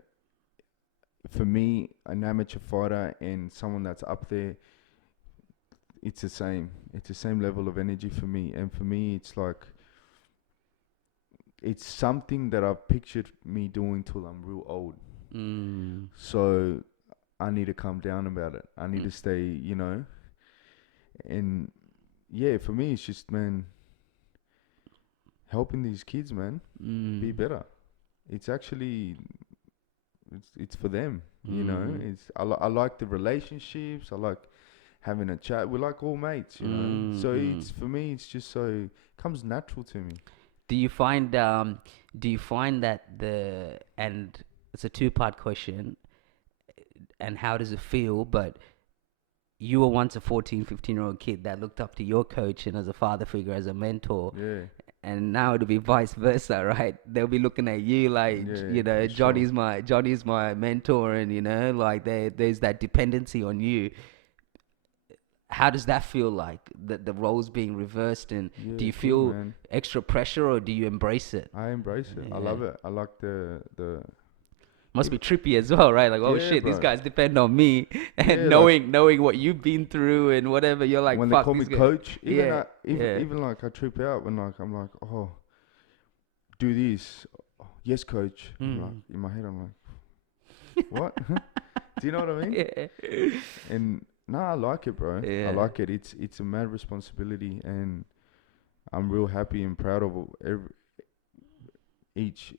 for me, an amateur fighter and someone that's up there, it's the same. It's the same level of energy for me. And for me, it's like it's something that I've pictured me doing till I'm real old. Mm. So I need to calm down about it. I need Mm. to stay, and yeah, for me, it's just, man, helping these kids, man, be Mm. better. It's actually, it's for them, Mm. I like the relationships. I like having a chat. We're like all mates. Mm. So Mm. it's, for me, it's just so comes natural to me. Do you find that the and it's a two-part question, and how does it feel? But you were once a 14, 15-year-old kid that looked up to your coach and as a father figure, as a mentor, Yeah, and now it'll be vice versa, right? They'll be looking at you like, yeah, for sure. Johnny's my mentor, and like there's that dependency on you. How does that feel like the roles being reversed, and do Yeah, you good, feel man. extra pressure or do you embrace it? I embrace it. I Yeah. love it. I like the Must be even trippy as well, right? Like, oh yeah, shit, these bro. guys depend on me, and Yeah, like knowing what you've been through and whatever, you're like, when they fuck call me these guys. coach, even Yeah, I even yeah. even like I trip out when like I'm like, oh, do this. Oh, yes, coach. I'm like Mm. in my head, I'm like, what? Do you know what I mean? Yeah. And nah, I like it, bro. I Yeah. like it. It's a mad responsibility, and I'm real happy and proud of each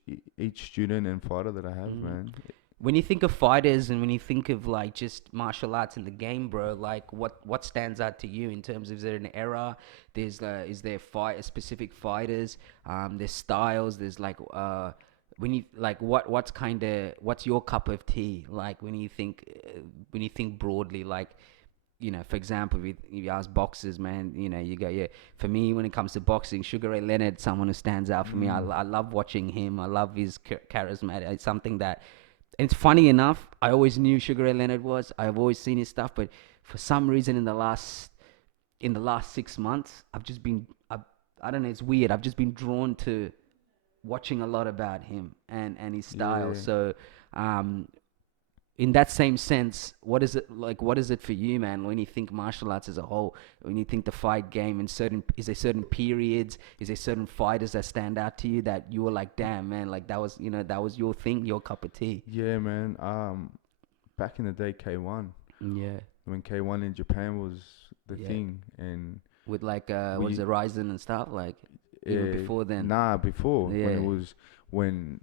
student and fighter that I have, Mm. man. When you think of fighters and when you think of like just martial arts in the game, bro, like what stands out to you in terms of, is there an era? Is there specific fighters? There's styles. There's like when you like what's your cup of tea? Like when you think broadly, like for example, if you ask boxers, man, you go, yeah. For me, when it comes to boxing, Sugar Ray Leonard, someone who stands out for me. I, Mm. I love watching him. I love his charisma. It's something that, and it's funny enough, I always knew Sugar Ray Leonard was. I've always seen his stuff, but for some reason, in the last 6 months, I don't know. It's weird. I've just been drawn to watching a lot about him and his style. Yeah. So, um, in that same sense, what is it like? What is it for you, man? When you think martial arts as a whole, when you think the fight game, is there certain periods, is there certain fighters that stand out to you that you were like, damn, man, like that was your thing, your cup of tea? Yeah, man. Back in the day, K1, Yeah, when K1 in Japan was the yeah. thing, and With like, what is we it, Ryzen and stuff? Like, even uh, before then. nah, before when it Yeah. was when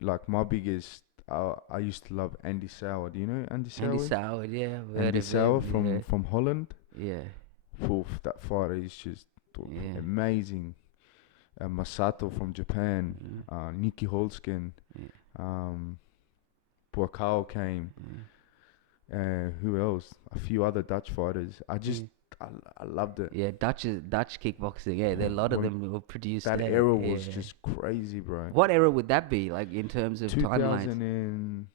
like my biggest, I used to love Andy Sauer. Do you know Andy Andy Sauer? Sauer, yeah, I've heard Andy of Sauer him. Yeah, from Holland. yeah, Oof, that fighter is just yeah. amazing. Masato from Japan, Mm. Nikki Holzken, Yeah. um, Buakao came. Mm. Who else? A few other Dutch fighters. Yeah. I, I loved it. Yeah, Dutch kickboxing. Yeah, there are a lot of When them were produced that there. era was Yeah. just crazy, bro. What era would that be, like in terms of timelines? 2000 and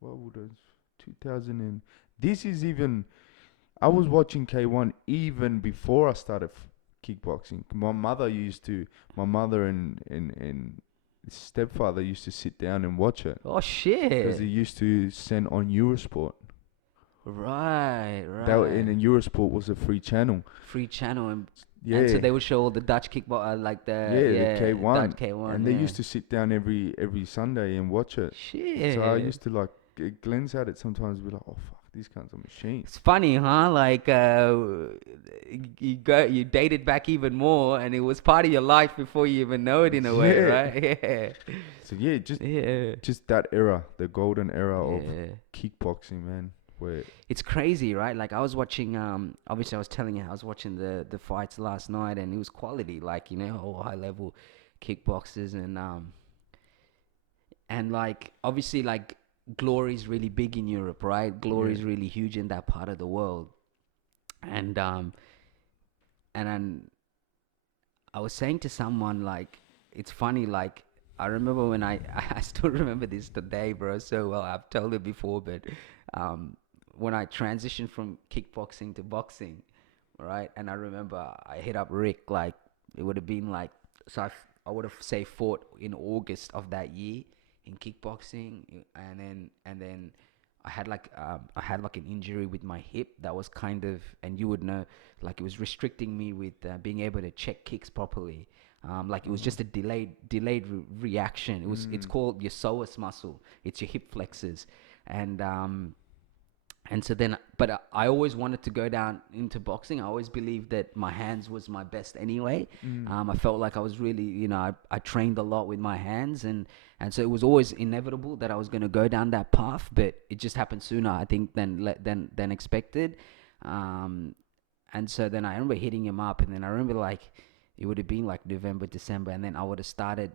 what would it? 2000 and this is even. I was watching K1 even before I started kickboxing. My mother and stepfather used to sit down and watch it Oh because they shit! used to send on Eurosport. Right, And right. then Eurosport was a free channel. Free channel, and so Yeah, they would show all the Dutch kickbox, like the yeah, the yeah Dutch K1, K1. and they Yeah. used to sit down every Sunday and watch it. So I Shit. used to like glance at it sometimes, and be like, oh fuck, these kinds of machines. It's funny, huh? Like you dated back even more, and it was part of your life before you even know it in a way, Yeah. right? Yeah. So yeah, Yeah. just that era, the golden era of Yeah. kickboxing, man. Where It's crazy, right? Like I was watching obviously I was telling you I was watching the fights last night, and it was quality, like, all high level kickboxers, and like obviously like Glory's really big in Europe, right? yeah, Glory's really huge in that part of the world. And then I was saying to someone, like, it's funny, like, I remember when I still remember this today, bro, so well. I've told it before, but um, when I transitioned from kickboxing to boxing, right? And I remember I hit up Rick, like, it would have been like, so I would have, say, fought in August of that year in kickboxing, and then I had like an injury with my hip that was kind of, and you would know, like it was restricting me with being able to check kicks properly. Like it was uh-huh. just a delayed reaction. It's Mm. called your psoas muscle. It's your hip flexors, and so then, but I always wanted to go down into boxing. I always believed that my hands was my best anyway. Mm. I felt like I was really, I trained a lot with my hands, and so it was always inevitable that I was going to go down that path. But it just happened sooner, I think, than expected. Um, and so then I remember hitting him up, and then I remember like it would have been like November, December, and then I would have started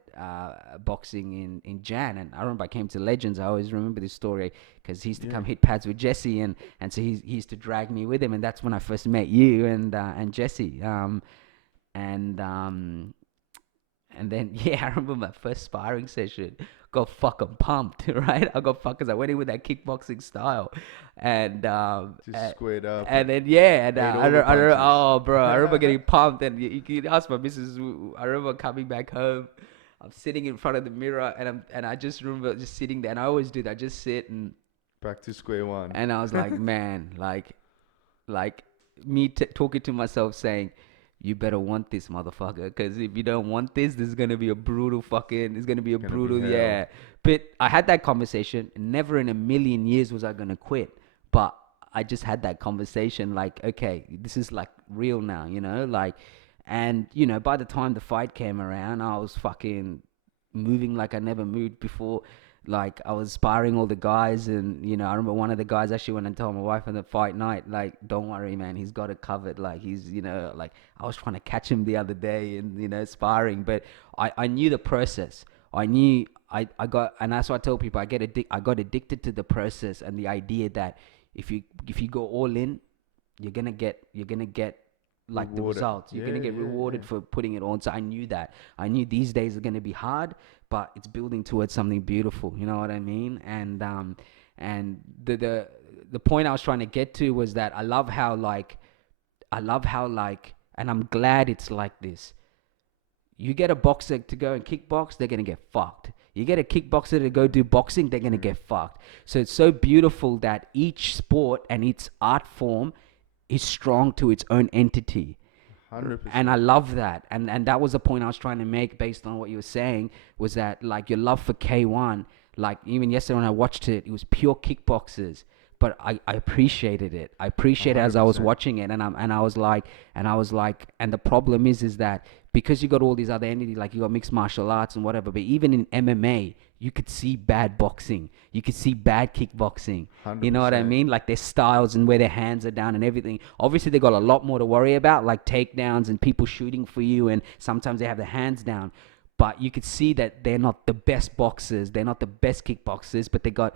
boxing in Jan. And I remember I came to Legends. I always remember this story because he used to Yeah. come hit pads with Jesse, and so he used to drag me with him, and that's when I first met you and Jesse. And and then yeah, I remember my first sparring session. Got fucking pumped, right? I got fucked 'cause I went in with that kickboxing style, and Just squared up. and then yeah, and Ate all the oh bro, I remember punches. getting pumped, and you can ask my missus. I remember coming back home. I'm sitting in front of the mirror, and I just remember just sitting there, and I always do that, just sit Back to square one. and I was like, man, like me talking to myself saying, you better want this, motherfucker, because if you don't want this is gonna be a brutal fucking, it's gonna be a Gonna be brutal, hell. yeah. But I had that conversation. Never in a million years was I gonna quit, but I just had that conversation, like, okay, this is like real now, like, and by the time the fight came around, I was fucking moving like I never moved before. Like I was sparring all the guys, and I remember one of the guys actually went and told my wife on the fight night, like, don't worry, man, he's got it covered. Like he's, like I was trying to catch him the other day, and sparring, but I knew the process. I knew I got, and that's why I tell people I got addicted to the process and the idea that if you go all in, you're gonna get like the Rewarded. results. You're Yeah, gonna get yeah, yeah. rewarded for putting it on. So I knew that. I knew these days are gonna be hard, but it's building towards something beautiful. You know what I mean? And the point I was trying to get to was that I love how, and I'm glad it's like this. You get a boxer to go and kickbox, they're gonna get fucked. You get a kickboxer to go do boxing, they're gonna Mm. get fucked. So it's so beautiful that each sport and its art form is strong to its own entity. And I 100%. love that. And that was the point I was trying to make based on what you were saying, was that like your love for K1, like even yesterday when I watched it, it was pure kickboxers. but I appreciated it. I appreciated it as I was 100%. watching it, and I was like, and the problem is that because you got all these other entities, like you got mixed martial arts and whatever, but even in MMA, you could see bad boxing, you could see bad kickboxing. You know what I 100%. mean? Like their styles and where their hands are down and everything. Obviously, they got a lot more to worry about, like takedowns and people shooting for you, and sometimes they have their hands down. But you could see that they're not the best boxers, they're not the best kickboxers, but they got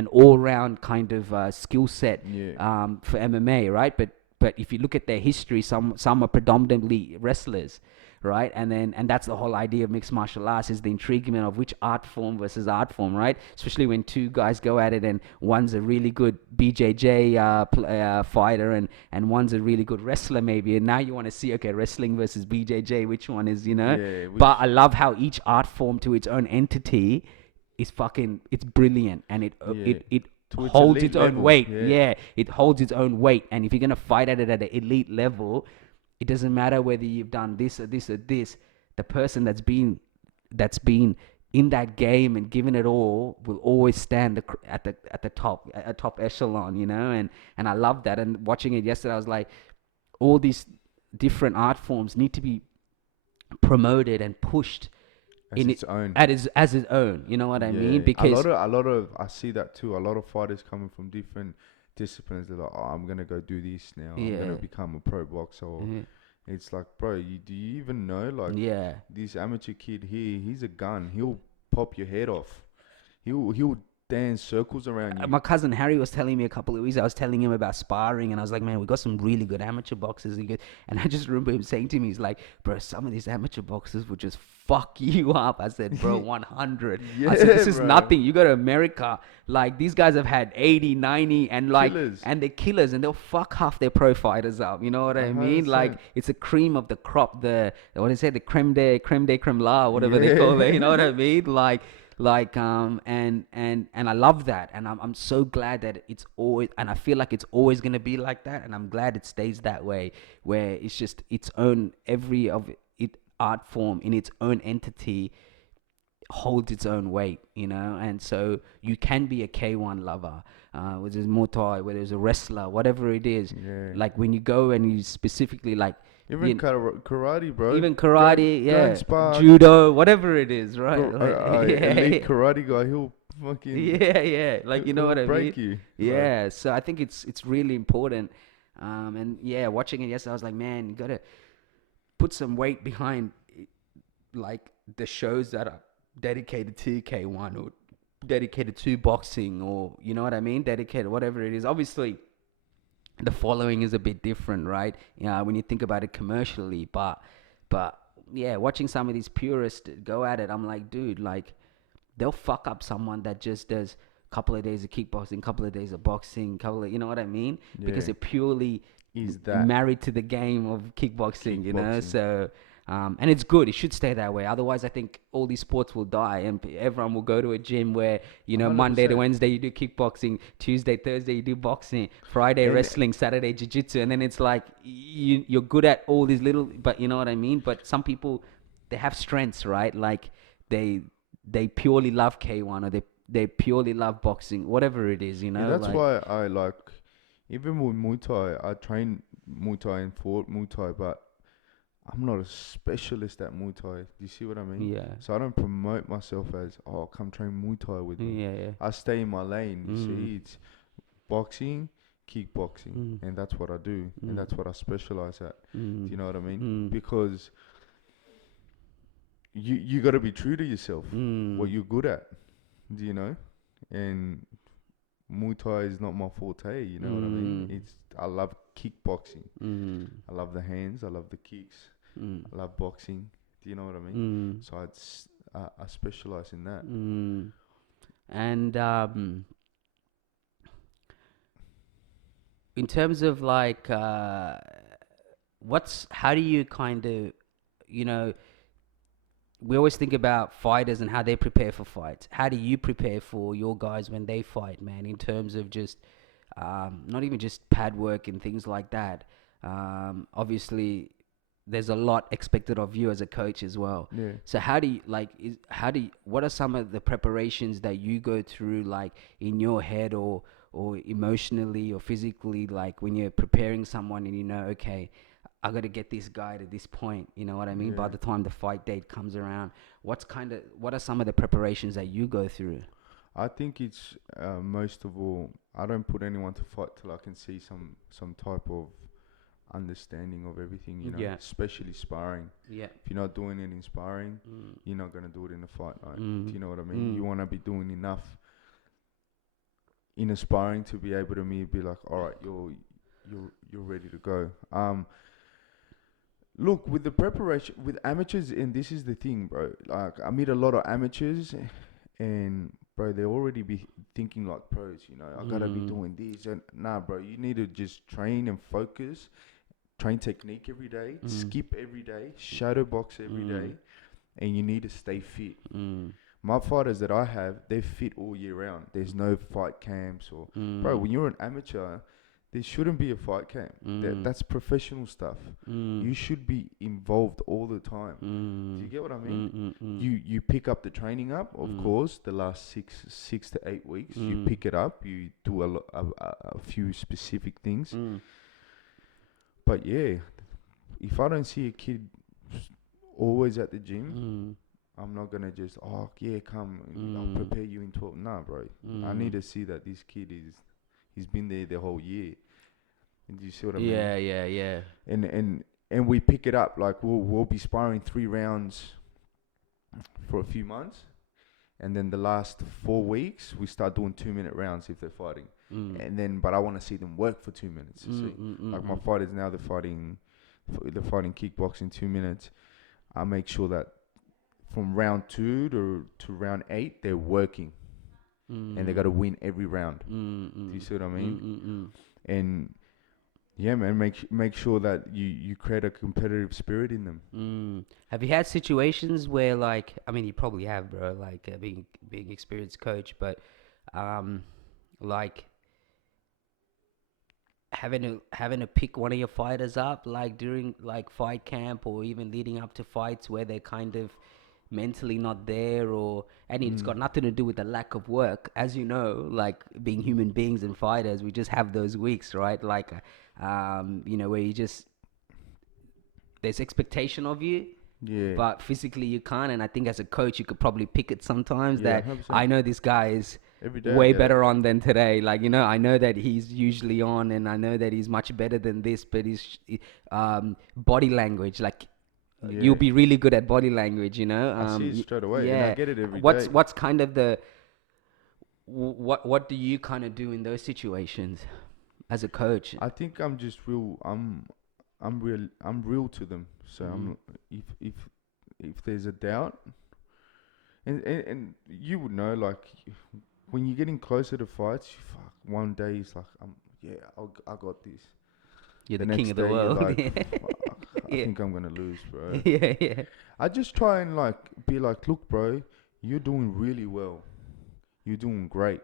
an all-round kind of skill set Yeah. for MMA, right? But if you look at their history, some are predominantly wrestlers, right? And that's the whole idea of mixed martial arts, is the intriguement of which art form versus art form, right? Especially when two guys go at it and one's a really good BJJ fighter and one's a really good wrestler maybe, and now you want to see, okay, wrestling versus BJJ, which one is, Yeah. But I love how each art form to its own entity is it's brilliant, and Yeah. it To its holds elite its own level. weight. Yeah. Yeah, it holds its own weight. And if you're gonna fight at it at an elite level, it doesn't matter whether you've done this or this or this. The person that's been in that game and given it all will always stand at the top, a top echelon, And I love that. And watching it yesterday, I was like, all these different art forms need to be promoted and pushed As in its it own. as its own. You know what I mean? Yeah. Because A lot of I see that too. A lot of fighters coming from different disciplines. They're like, oh, I'm gonna go do this now. I'm gonna yeah, become a pro boxer. Or mhm, it's like, bro, do you even know? Like yeah. this amateur kid here, he's a gun. He'll pop your head off. He'll dance circles around you. My cousin Harry was telling me a couple of weeks. I was telling him about sparring, and I was like, "Man, we got some really good amateur boxers." And I just remember him saying to me, "He's like, bro, some of these amateur boxers would just fuck you up." I said, "Bro, 100." I said, "This is bro. nothing. You go to America, like these guys have had 80, 90, and Killers. and they're killers, and they'll fuck half their pro fighters up. You know what I mean? 100%. Like it's a cream of the crop. The what do you say? The creme de creme la, whatever they call it. You know what I mean? And I love that, and I'm so glad that it's always, and I feel like it's always gonna be like that, and I'm glad it stays that way, where it's just its own, every of it art form in its own entity holds its own weight, and so you can be a K1 lover, whether it's Muay Thai, whether it's a wrestler, whatever it is. Yeah. Like when you go and you specifically like Even karate, bro. even karate, Go and yeah, spar. judo, whatever it is, right? Elite karate guy, he'll fucking yeah, like you know what I mean? break you. Yeah, so I think it's really important. And yeah, watching it yesterday, I was like, man, you gotta put some weight behind like the shows that are dedicated to K1 or dedicated to boxing, or you know what I mean? Dedicated, whatever it is. Obviously, the following is a bit different, right? When you think about it commercially, but yeah, watching some of these purists go at it, I'm like, dude, like they'll fuck up someone that just does a couple of days of kickboxing, couple of days of boxing, you know what I mean? Because Yeah. it purely Is that married to the game of kickboxing, Kickboxing. So and it's good. It should stay that way. Otherwise, I think all these sports will die, and everyone will go to a gym where Monday to 100%. Wednesday you do kickboxing, Tuesday, Thursday you do boxing, Friday And wrestling, Saturday jiu-jitsu, and then it's like you're good at all these little, but you know what I mean. But some people, they have strengths, right? Like they purely love K1, or they purely love boxing, whatever it is, yeah, that's why I like, even with Muay Thai, I train Muay Thai and fought Muay Thai, but I'm not a specialist at Muay Thai. Do you see what I mean? Yeah, So I don't promote myself as, oh, come train Muay Thai with me. yeah. I stay in my lane. You Mm. see, it's boxing, kickboxing, Mm. and that's what I do, Mm. and that's what I specialize at. Mm. Do you know what I mean? Mm. Because you got to be true to yourself, Mm. what you're good at. Do you know? And Muay Thai is not my forte. You know what I mean? I love kickboxing. Mm. I love the hands. I love the kicks. Mm. I love boxing. Do you know what I mean? Mm. So I specialize in that. Mm. And in terms of like how do you kind of, we always think about fighters and how they prepare for fights. How do you prepare for your guys when they fight, man, in terms of just not even just pad work and things like that? Obviously there's a lot expected of you as a coach as well. Yeah. So what are some of the preparations that you go through, like in your head, or or emotionally or physically, like when you're preparing someone and you know, okay, I got to get this guy to this point, you know what I mean? By Yeah. the time the fight date comes around, what are some of the preparations that you go through? I think it's most of all, I don't put anyone to fight till I can see some type of understanding of everything, you know, Yeah. especially sparring. Yeah. If you're not doing it in sparring, Mm. you're not gonna do it in a fight night. Do Mm. you know what I mean? You Mm. wanna be doing enough in a sparring to be able to be like, all right, you're ready to go. Look, with the preparation with amateurs, and this is the thing, bro. Like I meet a lot of amateurs, and bro, they already be thinking like pros. You know, I gotta be Mm. doing this, and nah, bro. You need to just train and focus, train technique every day, Mm. skip every day, shadow box every Mm. day, and you need to stay fit. Mm. My fighters that I have, they're fit all year round. There's no fight camps or, bro. Mm. When you're an amateur, there shouldn't be a fight camp. Mm. That's professional stuff. Mm. You should be involved all the time. Do you Mm. get what I mean? Mm. Mm. Mm. You pick up the training up, of Mm. course. The last six to 8 weeks, you Mm. pick it up. You do a few specific things. Mm. But yeah, if I don't see a kid always at the gym, Mm. I'm not gonna just yeah, come, I'll Mm. prepare you in 12. Nah, bro. I Mm. need to see that this kid he's been there the whole year. And do you see what I mean? Yeah, yeah, yeah. And we pick it up, like we'll be sparring 3 rounds for a few months, and then the last 4 weeks we start doing 2 minute rounds if they're fighting. Mm. And then but I want to see them work for 2 minutes. You Mm. see, Mm. Mm. like my Mm. fighters now, they're fighting kickboxing 2 minutes. I make sure that from round 2 to round 8 they're working, and they got to win every round. Mm. Do you Mm. see what I mean? Mm. Mm. And yeah, man, make sure that you create a competitive spirit in them. Mm. Have you had situations where, like, I mean, you probably have, bro, like being experienced coach, but um, like having to pick one of your fighters up, like during like fight camp or even leading up to fights, where they're kind of mentally not there, or and it's Mm. got nothing to do with the lack of work, as you know, like being human beings and fighters, we just have those weeks, right? Like, where you just there's expectation of you, Yeah, but physically you can't. And I think as a coach, you could probably pick it sometimes yeah, that 100%. I know this guy is Every day I way get it. better on than today. Like, I know that he's usually on, and I know that he's much better than this, but his body language, like, you'll Yeah, be really good at body language, I see it straight away, and I yeah. get it every What's day. what's kind of the what do you kind of do in those situations as a coach? I think I'm just real. I'm real to them. So Mm. if there's a doubt, and you would know, like when you're getting closer to fights, fuck, one day it's like yeah, I got this. You're The the king next of the day you're world. like, fuck, I Yeah. think I'm gonna lose, bro. Yeah, yeah. I just try and like be like, look, bro, you're doing really well. You're doing great.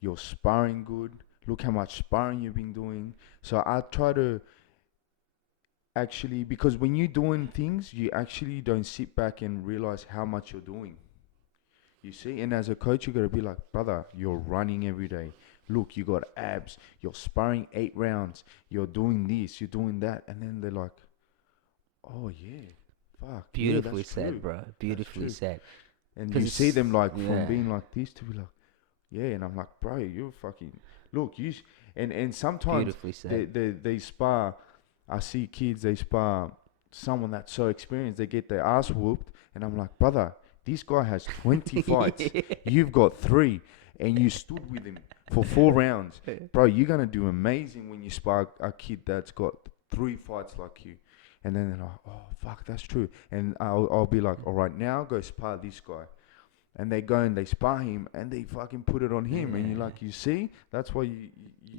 You're sparring good. Look how much sparring you've been doing. So I try to actually, because when you're doing things, you actually don't sit back and realize how much you're doing. You see, and as a coach, you gotta be like, brother, you're running every day. Look, you got abs. You're sparring 8 rounds. You're doing this. You're doing that, and then they're like, oh yeah, fuck, yeah, Beautifully that's said, true. bro. That's Beautifully true. said. And Because you see them it's, like from yeah. being like this to be like, yeah, and I'm like, bro, you're fucking look, and sometimes Beautifully said. they spar. I see kids they spar someone that's so experienced, they get their ass whooped, and I'm like, brother, this guy has 20 fights, you've got 3, and you stood with him for 4 rounds, bro. You're gonna do amazing when you spar a kid that's got 3 fights like you. And then they're like, oh fuck, that's true. And I'll be like, all right, now go spar this guy. And they go and they spar him and they fucking put it on him. And you're Yeah. like, you see, that's why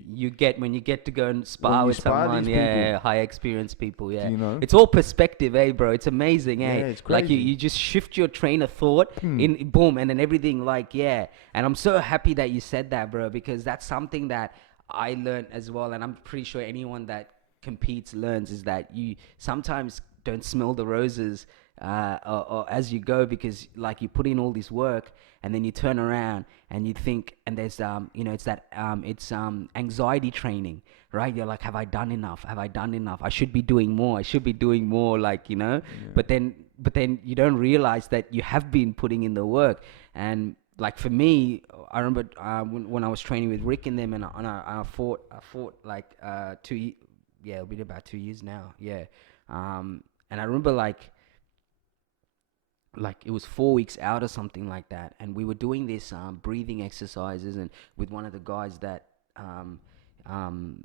You get when you get to go and when spar you with spar someone, these yeah, people, high experienced people, yeah. you know, It's all perspective, eh, bro? It's amazing, yeah, eh? it's Like you, crazy. you just shift your train of thought Hmm. in boom, and then everything, like, yeah. And I'm so happy that you said that, bro, because that's something that I learned as well, and I'm pretty sure anyone that competes learns, is that you sometimes don't smell the roses or as you go, because like you put in all this work and then you turn around and you think, and there's it's anxiety training, right? You're like, have I done enough? Have I done enough? I should be doing more. I should be doing more, like, Yeah. but then you don't realize that you have been putting in the work. And like for me, I remember when I was training with Rick and them, and I fought like yeah, it'll be about 2 years now, yeah. And I remember like it was 4 weeks out or something like that, and we were doing this breathing exercises, and with one of the guys um, um,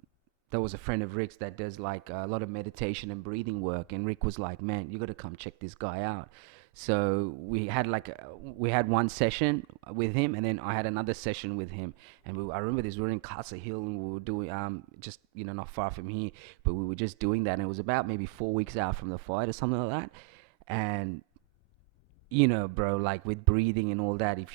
that was a friend of Rick's that does like a lot of meditation and breathing work. And Rick was like, man, you got to come check this guy out. So we had one session with him, and then I had another session with him. And I remember this, we were in Casa Hill, and we were doing just not far from here, but we were just doing that, and it was about maybe 4 weeks out from the fight or something like that. And bro, like with breathing and all that, if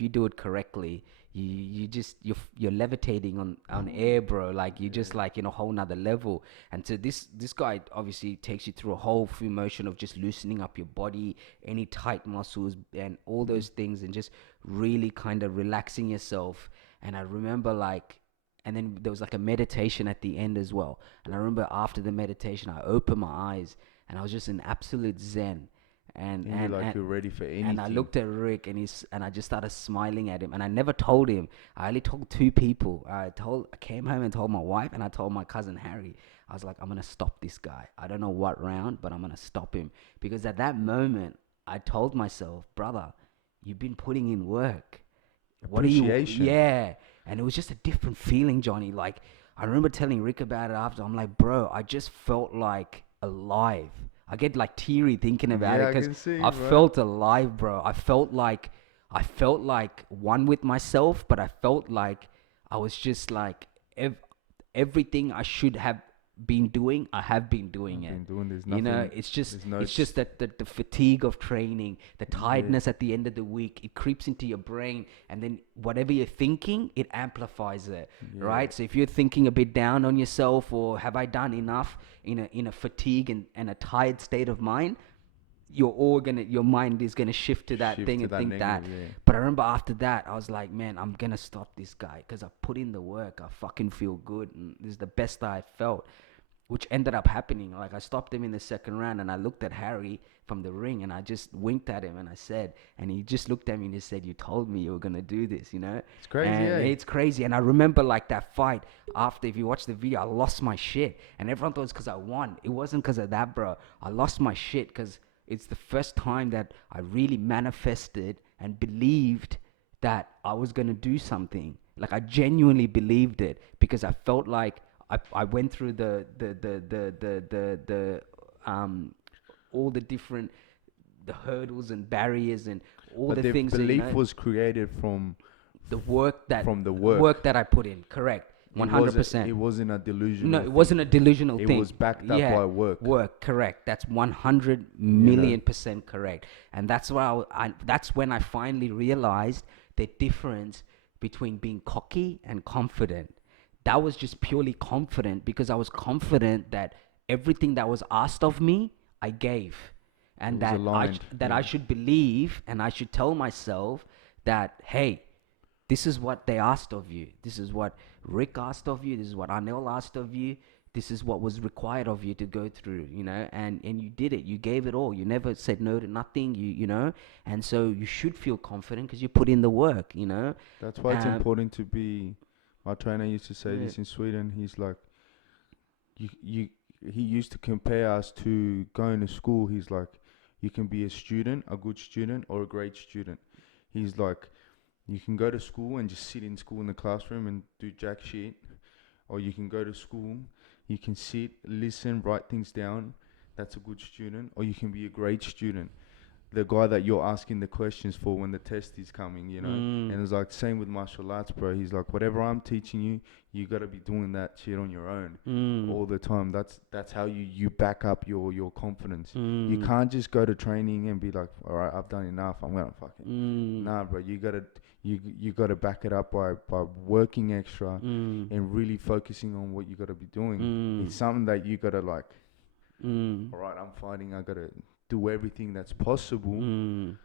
you do it correctly, you're levitating on air, bro. Like you just like in a whole nother level. And so this guy obviously takes you through a whole full motion of just loosening up your body, any tight muscles and all those things, and just really kind of relaxing yourself. And I remember like, and then there was like a meditation at the end as well. And I remember after the meditation, I opened my eyes and I was just in absolute zen. and And you're and like and you're ready for and I anything. looked at Rick, and I just started smiling at him, and I never told him. I only told two people. I came home and told my wife, and I told my cousin Harry. I was like, I'm gonna stop this guy. I don't know what round, but I'm gonna stop him, because at that moment I told myself, brother, you've been putting in work. What are you? Appreciation. Yeah, and it was just a different feeling, Johnny. Like I remember telling Rick about it after. I'm like, bro, I just felt like alive. I get like teary thinking about it Yeah, I because can see, I bro. felt alive, bro. I felt like one with myself, but I felt like I was just like everything I should have been doing, I have been doing I've it. been doing there's nothing. It's just There's no. it's just that the fatigue of training, the Yeah. tiredness at the end of the week, it creeps into your brain, and then whatever you're thinking, it amplifies it, Yeah. right? So if you're thinking a bit down on yourself, or have I done enough, in a fatigue and a tired state of mind, your mind is gonna shift to that Shift thing to and that think that. negative. Yeah. But I remember after that, I was like, man, I'm gonna stop this guy because I put in the work. I fucking feel good, and this is the best I felt, which ended up happening. Like I stopped him in the second round, and I looked at Harry from the ring, and I just winked at him, and I said, and he just looked at me and he said, "You told me you were gonna do this." It's crazy, And eh? it's crazy. And I remember like that fight after. If you watch the video, I lost my shit, and everyone thought it's because I won. It wasn't because of that, bro. I lost my shit because it's the first time that I really manifested and believed that I was gonna do something. Like I genuinely believed it, because I felt like I went through the all the different, the hurdles and barriers and all But the the things that belief was created the work from the work work. that I put in. Correct, It one hundred wasn't. percent. It wasn't a No, delusional it thing. wasn't a delusional It thing. was backed up Yeah, by work. work. Correct. That's 100 You know. million percent correct. And that's why that's when I finally realized the difference between being cocky and confident. That was just purely confident, because I was confident that everything that was asked of me, I gave, It and was aligned. that I Yeah. should believe, and I should tell myself that, hey, this is what they asked of you. This is what Rick asked of you. This is what Anil asked of you. This is what was required of you to go through, and you did it. You gave it all. You never said no to nothing, and so you should feel confident because you put in the work. That's why it's Um, important to be. My trainer used to say yeah. this in Sweden. He's like, you. He used to compare us to going to school. He's like, you can be a student, a good student, or a great student. He's like, you can go to school and just sit in school in the classroom and do jack shit, or you can go to school, you can sit, listen, write things down. That's a good student, or you can be a great student, the guy that you're asking the questions for when the test is coming. Mm, And it's like same with martial arts, bro. He's like, whatever I'm teaching you, you gotta be doing that shit on your own mm, all the time. That's how you back up your confidence. You mm, can't just go to training and be like, all right, I've done enough. I'm gonna fucking mm, nah, bro. You gotta back it up by working extra mm, and really focusing on what you gotta be doing. mm, It's something that you gotta like. mm. All right, I'm fighting. I gotta do everything that's possible Mm.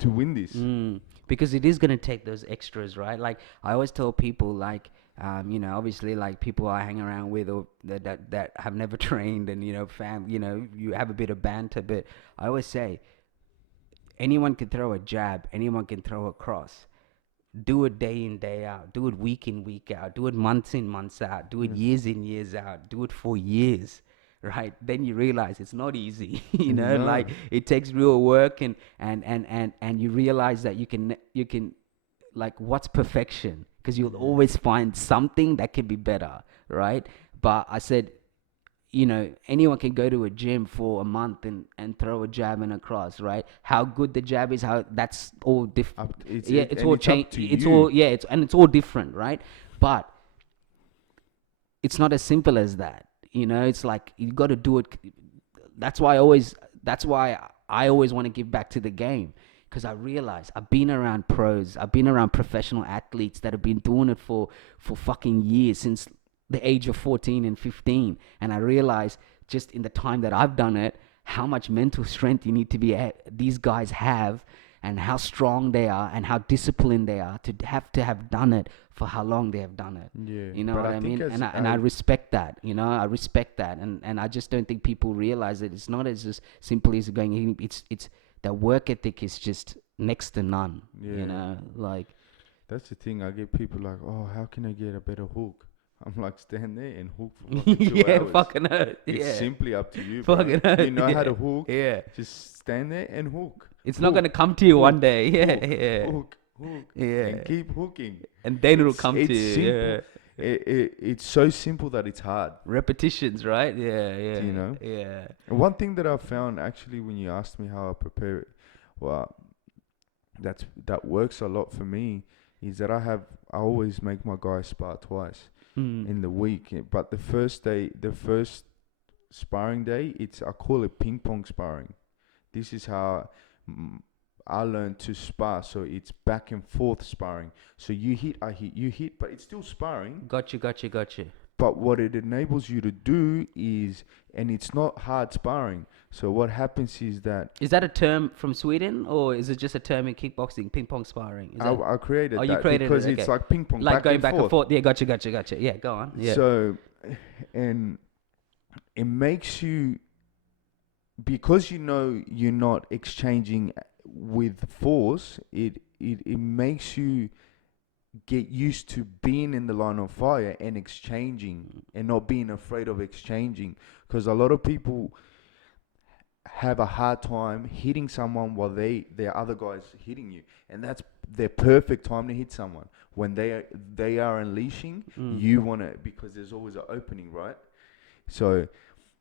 to win this. Because it is gonna take those extras, right? Like I always tell people, like, obviously, like people I hang around with or that have never trained, and you have a bit of banter, but I always say anyone can throw a jab, anyone can throw a cross. Do it day in, day out. Do it week in, week out. Do it months in, months out. Do it Yeah. years in, years out. Do it for years, right? Then you realize it's not easy, No. like it takes real work, and you realize that you can like, what's perfection? Because you'll Yeah. always find something that can be better, right? But I said, anyone can go to a gym for a month and throw a jab and a cross, right? How good the jab is, how that's all different. Yeah, it's And all it's up change. to It's you. all, yeah, it's all different, right? But it's not as simple as that. It's like you got to do it. That's why I always. That's why I always want to give back to the game, because I realize I've been around pros. I've been around professional athletes that have been doing it for fucking years, since the age of 14 and 15, and I realize just in the time that I've done it, how much mental strength you need to be these guys have, and how strong they are, and how disciplined they are to have done it for how long they have done it. Yeah. You know But what I I think mean? as And I respect that. I respect that, and I just don't think people realize that it's not as simple as going. It's the work ethic is just next to none. yeah, Like that's the thing. I get people like, oh, how can I get a better hook? I'm like, stand there and hook for fucking 2 yeah, hours. fucking hurt. It's Yeah, simply up to you, bro. fucking hurt. You know how Yeah, to hook. yeah. Just stand there and hook. It's not Hook, gonna come to you one hook, day. Yeah, hook, yeah, hook, hook, and yeah. keep hooking. And then it'll come to It's you. simple. Yeah. It's so simple that it's hard. Repetitions, right? Yeah, Do you yeah, know? yeah. And one thing that I found actually when you asked me how I prepare it, well, that works a lot for me. Is that I always make my guys spar twice Mm. in the week. But the first sparring day, I call it ping pong sparring. This is how mm, I learned to spar. So it's back and forth sparring. So you hit, I hit, you hit, but it's still sparring. Gotcha. But what it enables you to do is, and it's not hard sparring. So what happens is that Is that a term from Sweden, or is it just a term in kickboxing, ping pong sparring? Is that? I created Oh, you that created because it. it's Okay. like ping pong, Like back going and back and forth. forth. Yeah, gotcha. Yeah, go on. Yeah. So, and it makes you, because you know you're not exchanging with force, it makes you get used to being in the line of fire and exchanging and not being afraid of exchanging, because a lot of people have a hard time hitting someone while their other guys hitting you, and that's their perfect time to hit someone when they are unleashing. Mm. You want to, because there's always an opening, right? So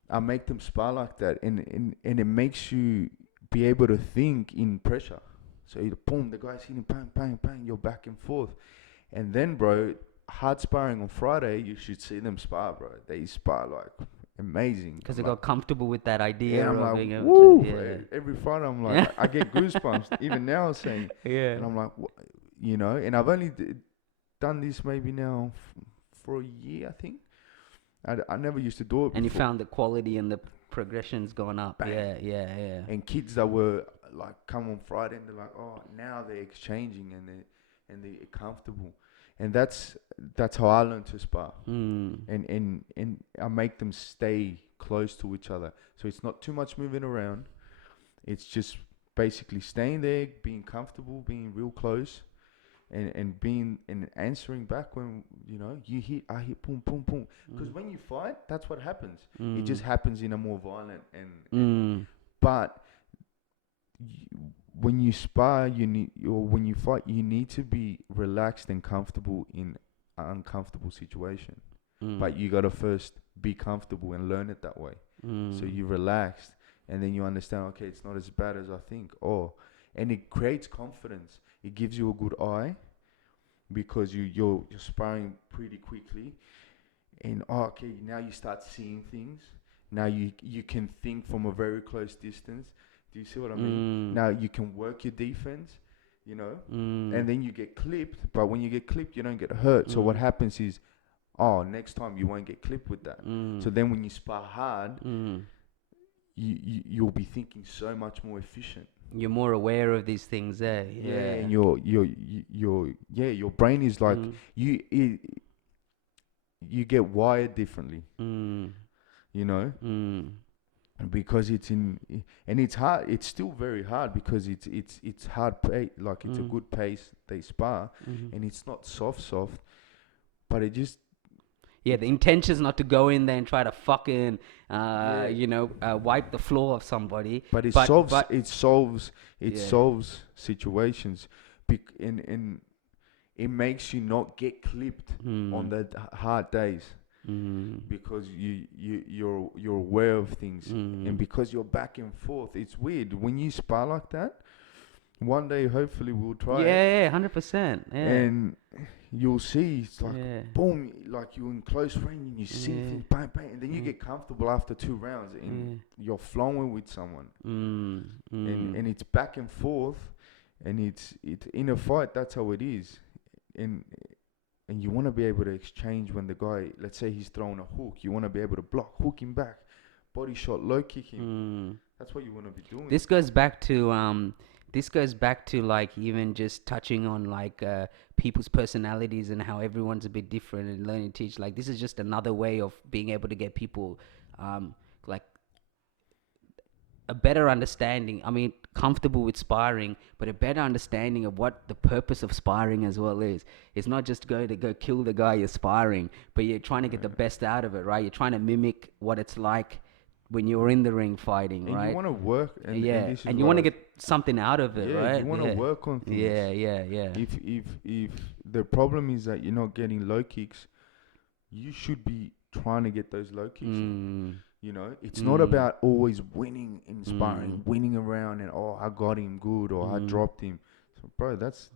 I make them spar like that, and it makes you be able to think in pressure. So you boom, the guy's hitting, bang, bang, bang, you're back and forth. And then, bro, hard sparring on Friday, you should see them spar, bro. They spar like amazing. Because I'm they like, got comfortable with that idea yeah, I'm of like, being able woo, to. bro. Every Friday, I'm like, I get goosebumps. Even now, saying, Yeah. and I'm like, and I've only done this maybe now for a year, I think. I never used to do it And you before. found the quality and the progression's gone up. Bang. Yeah. And kids that were like come on Friday and they're like, oh, now they're exchanging and they're comfortable, and that's how I learned to spar. Mm. And I make them stay close to each other, so it's not too much moving around. It's just basically staying there, being comfortable, being real close, and being and answering back when you hit, I hit, boom, boom, boom. Because when you fight, that's what happens. It just happens in a more violent but when you spar, when you fight, you need to be relaxed and comfortable in an uncomfortable situation. But you gotta first be comfortable and learn it that way. So you relaxed, and then you understand. Okay, it's not as bad as I think. And it creates confidence. It gives you a good eye, because you're sparring pretty quickly, and okay, now you start seeing things. Now you can think from a very close distance. Do you see what I mean? Now you can work your defense, and then you get clipped. But when you get clipped, you don't get hurt. So what happens is, next time you won't get clipped with that. So then when you spar hard, you'll be thinking so much more efficient. You're more aware of these things, eh? Yeah, Yeah. and your brain is like Mm. you it, you get wired differently, Mm. you know, Mm. because and it's hard. It's still very hard because it's hard pay, like it's a Mm. good pace they spar, Mm. and it's not soft, but it just Yeah, the intention's not to go in there and try to fucking, yeah. wipe the floor of somebody. But But it yeah. solves situations, and it makes you not get clipped on Mm. the hard days Mm. because you're aware of things, and Mm. because you're back and forth. It's weird when you spar like that. One day, hopefully, we'll try it, Yeah, 100%. Yeah. and you'll see it's like Yeah. boom, like you're in close range and you see Yeah. things bang bang, and then you Mm. get comfortable after 2 rounds and Yeah. you're flowing with someone, Mm. Mm. and it's back and forth, and it's in a fight. That's how it is, and and you want to be able to exchange when the guy, let's say he's throwing a hook, you want to be able to block, hook him back, body shot, low kick him. Mm. That's what you want to be doing. This goes back to like even just touching on like people's personalities and how everyone's a bit different and learning to teach. Like this is just another way of being able to get people like a better understanding. I mean, comfortable with sparring, but a better understanding of what the purpose of sparring as well is. It's not just go to go kill the guy you're sparring, but you're trying to get the best out of it, right? You're trying to mimic what it's like when you're in the ring fighting, And you right? want to work, and Yeah, this is and you what want to I, get something out of it, yeah, right? you want to Yeah, work on things. yeah, yeah, yeah. If the problem is that you're not getting low kicks, you should be trying to get those low kicks in. Mm, You know, it's not mm, about always winning in sparring, mm, winning around, and oh, I got him good or I mm, dropped him. So, bro, that's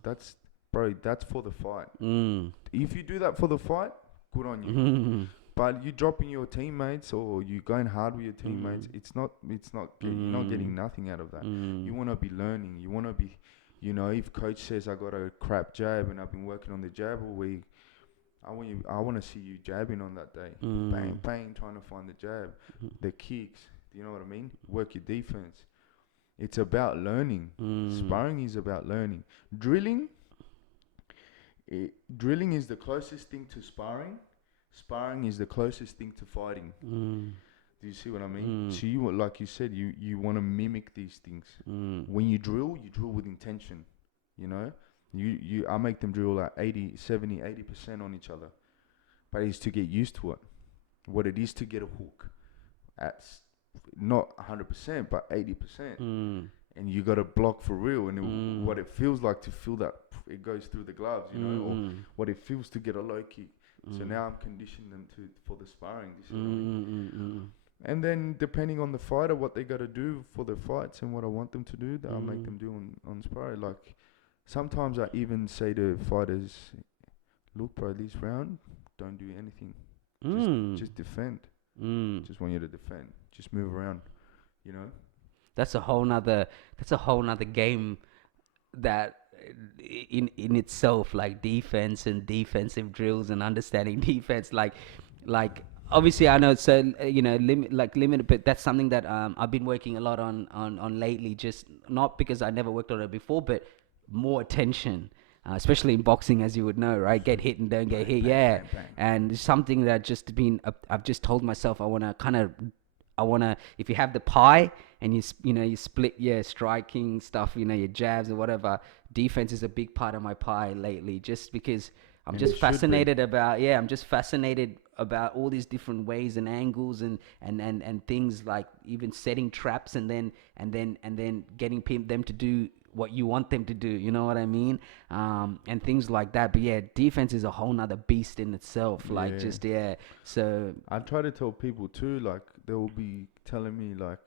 for the fight. mm, If you do that for the fight, good on you. mm, But you dropping your teammates or you going hard with your teammates, mm, you're not getting mm, nothing out of that. You mm, want to be learning. You want to be, if coach says I got a crap jab and I've been working on the jab all week, I want to see you jabbing on that day. Bang, mm, bang, trying to find the jab, the kicks. Do you know what I mean? Work your defense. It's about learning. mm, Sparring is about learning. Drilling, drilling is the closest thing to sparring. Sparring is the closest thing to fighting. mm, Do you see what I mean? mm, So like you said, you want to mimic these things. mm, When you drill with intention. You know, I make them drill like 80, 70, 80% on each other. But it's to get used to it. What it is to get a hook. That's not 100%, but 80%. mm, And you got to block for real. And mm, what it feels like to feel that it goes through the gloves, or mm, what it feels to get a low kick. So mm, now I'm conditioning them for the sparring. You see what I mm, mean? mm, And then depending on the fighter, what they got to do for their fights and what I want them to do, that I'll make mm, them do on sparring. Like sometimes I even say to fighters, look, bro, this round, don't do anything. mm, Just defend. mm. Just want you to defend. Just move around. You know? That's a whole nother. That's a whole nother game. That in itself, like defense and defensive drills and understanding defense, like obviously I know it's limited, but that's something that I've been working a lot on lately. Just not because I never worked on it before, but more attention. Especially in boxing, as you would know, right? Get hit and don't get hit, Bang, yeah. bang, bang. And it's something that I've just told myself I want to, if you have the pie and you split your striking stuff, your jabs or whatever, defense is a big part of my pie lately, just because I'm And just it should be. I'm just fascinated about all these different ways and angles and things, like even setting traps and then getting them to do what you want them to do, you know what I mean? And things like that. But yeah, defense is a whole nother beast in itself. Like, Yeah. just, yeah. So, I try to tell people too, like, they will be telling me, like,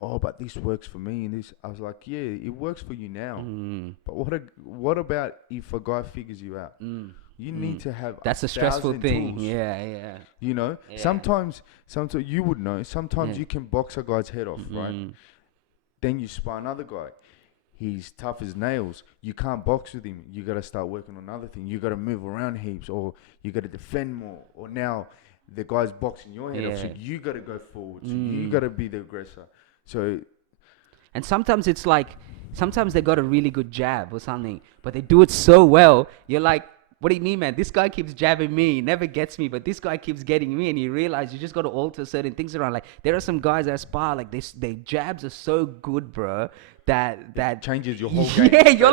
oh, but this works for me. And this, I was like, yeah, it works for you now. But what about if a guy figures you out? You need to have that's a stressful 1,000 thing. tools. Yeah, yeah. You know, Yeah. sometimes you would know. Sometimes Yeah. you can box a guy's head off, right? Then you spar another guy. He's tough as nails. You can't box with him. You got to start working on another thing. You got to move around heaps, or you got to defend more. Or now the guy's boxing your head off. So Yeah. you got to go forward. So you got to be the aggressor. So And sometimes it's like, sometimes they got a really good jab or something, but they do it so well. You're like, what do you mean, man? This guy keeps jabbing me, he never gets me, but this guy keeps getting me. And you realize you just got to alter certain things around. Like, there are some guys that spar, like, they jabs are so good, bro, that changes your whole game. yeah, straight you're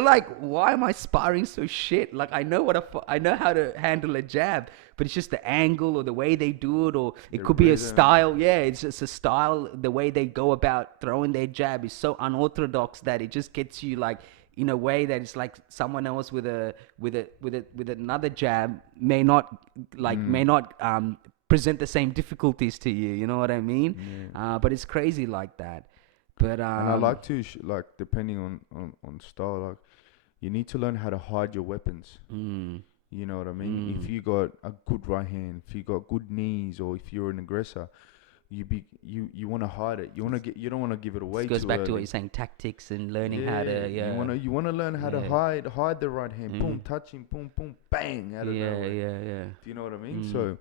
away. like, why am I sparring so shit? Like, I know I know how to handle a jab, but it's just the angle or the way they do it, or it The could be a rhythm. style. Yeah, it's just a style. The way they go about throwing their jab is so unorthodox that it just gets you like in a way that it's like someone else with another jab may not present the same difficulties to you. You know what I mean? Yeah. But it's crazy like that. But And I like to like depending on style, like you need to learn how to hide your weapons. mm, You know what I mean? If you got a good right hand, if you got good knees, or if you're an aggressor, you want to hide it. You don't want to give it away this goes too back to what early. you're saying, tactics and learning how Yeah, to you wanna learn how to yeah hide the right hand. Boom, touching, boom, boom, bang, out of nowhere. yeah. Do you know what I mean? So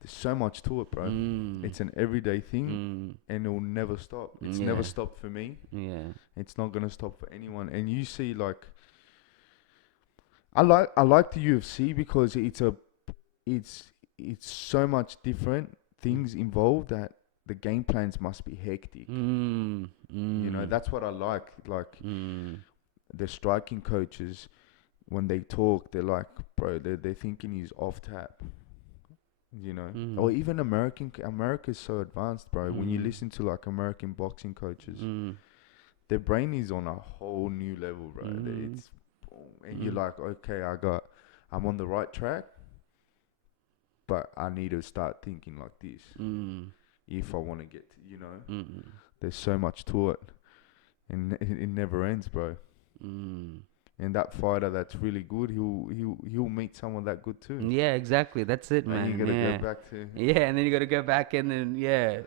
there's so much to it, bro. Mm, It's an everyday thing, mm, and it'll never stop. It's yeah. never stopped for me. Yeah. It's not gonna stop for anyone. And you see, like, I like the UFC because it's so much different things involved that the game plans must be hectic. You know, that's what I like. Like the striking coaches, when they talk, they're like, bro, they're thinking he's off tap. You know, or even America's so advanced, bro. When you listen to like American boxing coaches, their brain is on a whole new level, bro. It's and you're like, okay, I'm on the right track, but I need to start thinking like this if I want to get, you know. There's so much to it, and it never ends, bro. And that fighter that's really good, he'll meet someone that good too. Yeah, exactly. That's it, And man. you gotta Yeah. go back to Yeah, and then you gotta go back and then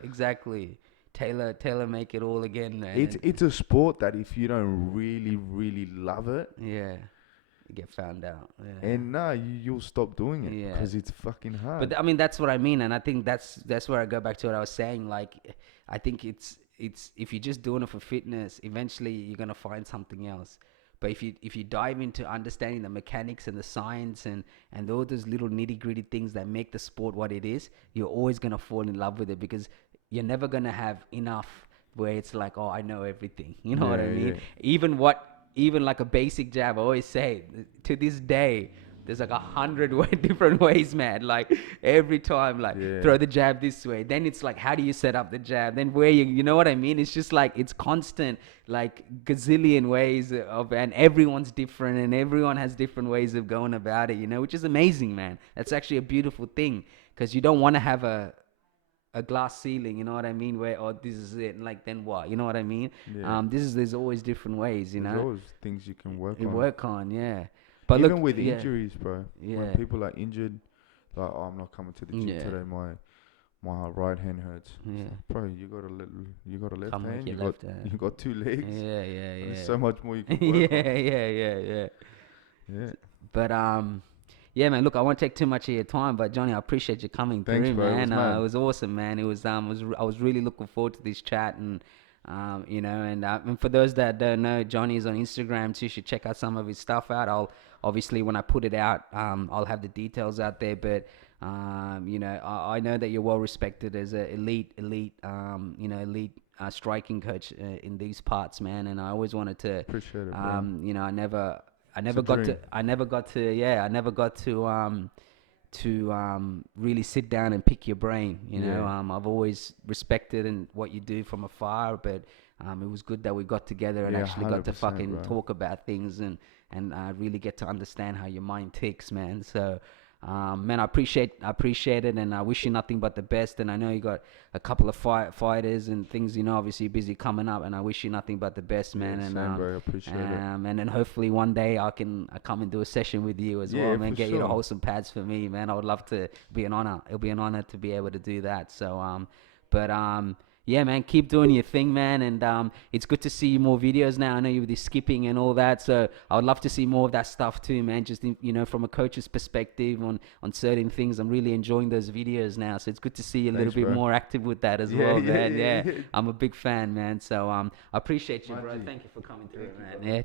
exactly. Taylor make it all again, man. it's a sport that if you don't really love it, Yeah, you get found out. Yeah. and you'll stop doing it Yeah. because it's fucking hard. But I mean, that's what I mean, and I think that's where I go back to what I was saying. Like, I think it's if you're just doing it for fitness, eventually you're gonna find something else. But if you dive into understanding the mechanics and the science and all those little nitty gritty things that make the sport what it is, you're always gonna fall in love with it because you're never gonna have enough where it's like, oh, I know everything. You know what I mean? Yeah. Even like a basic jab, I always say to this day, there's like 100 different ways, man. Like every time, like throw the jab this way. Then it's like, how do you set up the jab? Then where you know what I mean? It's just like, it's constant, like gazillion ways of, and everyone's different and everyone has different ways of going about it, you know, which is amazing, man. That's actually a beautiful thing because you don't want to have a glass ceiling, you know what I mean? Where, oh, this is it, and like, then what? You know what I mean? Yeah. There's always different ways, you There's know. always things you can work You on. work on, yeah. But Even look, with injuries, bro. Yeah. When people are injured, like, oh, I'm not coming to the gym today. My right hand hurts. Yeah. Bro, you got a left Come with hand. your You left got hand. you got two legs. Yeah. There's so much more you can work on. Yeah. But yeah, man. Look, I won't take too much of your time, but Johnny, I appreciate you coming Thanks, through, bro. man. It was mad. It was awesome, man. It was I was really looking forward to this chat, and you know, and for those that don't know, Johnny is on Instagram too. You should check out some of his stuff out. I'll obviously when I put it out, I'll have the details out there, but. You know, I know that you're well respected as a elite, you know, elite striking coach in these parts, man. And I always wanted to, Appreciate it, bro. you know, I never got to really sit down and pick your brain. You know, I've always respected and what you do from afar, but it was good that we got together and actually got to 100%, fucking bro. talk about things and really get to understand how your mind ticks, man. So. Man, I appreciate it, and I wish you nothing but the best. And I know you got a couple of fighters and things, you know, obviously busy coming up. And I wish you nothing but the best, man. Yeah, And same, bro. I appreciate it. and then hopefully one day I come and do a session with you as well, man. for Get you to sure. hold some pads for me, man. I would love to. Be an honor. It'll be an honor to be able to do that. So but Yeah, man, keep doing your thing, man, and it's good to see more videos now. I know you with the skipping and all that, so I would love to see more of that stuff too, man. Just from a coach's perspective on certain things, I'm really enjoying those videos now. So it's good to see you a little Thanks, bit bro. more active with that as Yeah, well, yeah, man. yeah, Yeah, yeah. I'm a big fan, man. So I appreciate you, bro. Manji. Thank you for coming through, Thank you, man. brother. Yeah.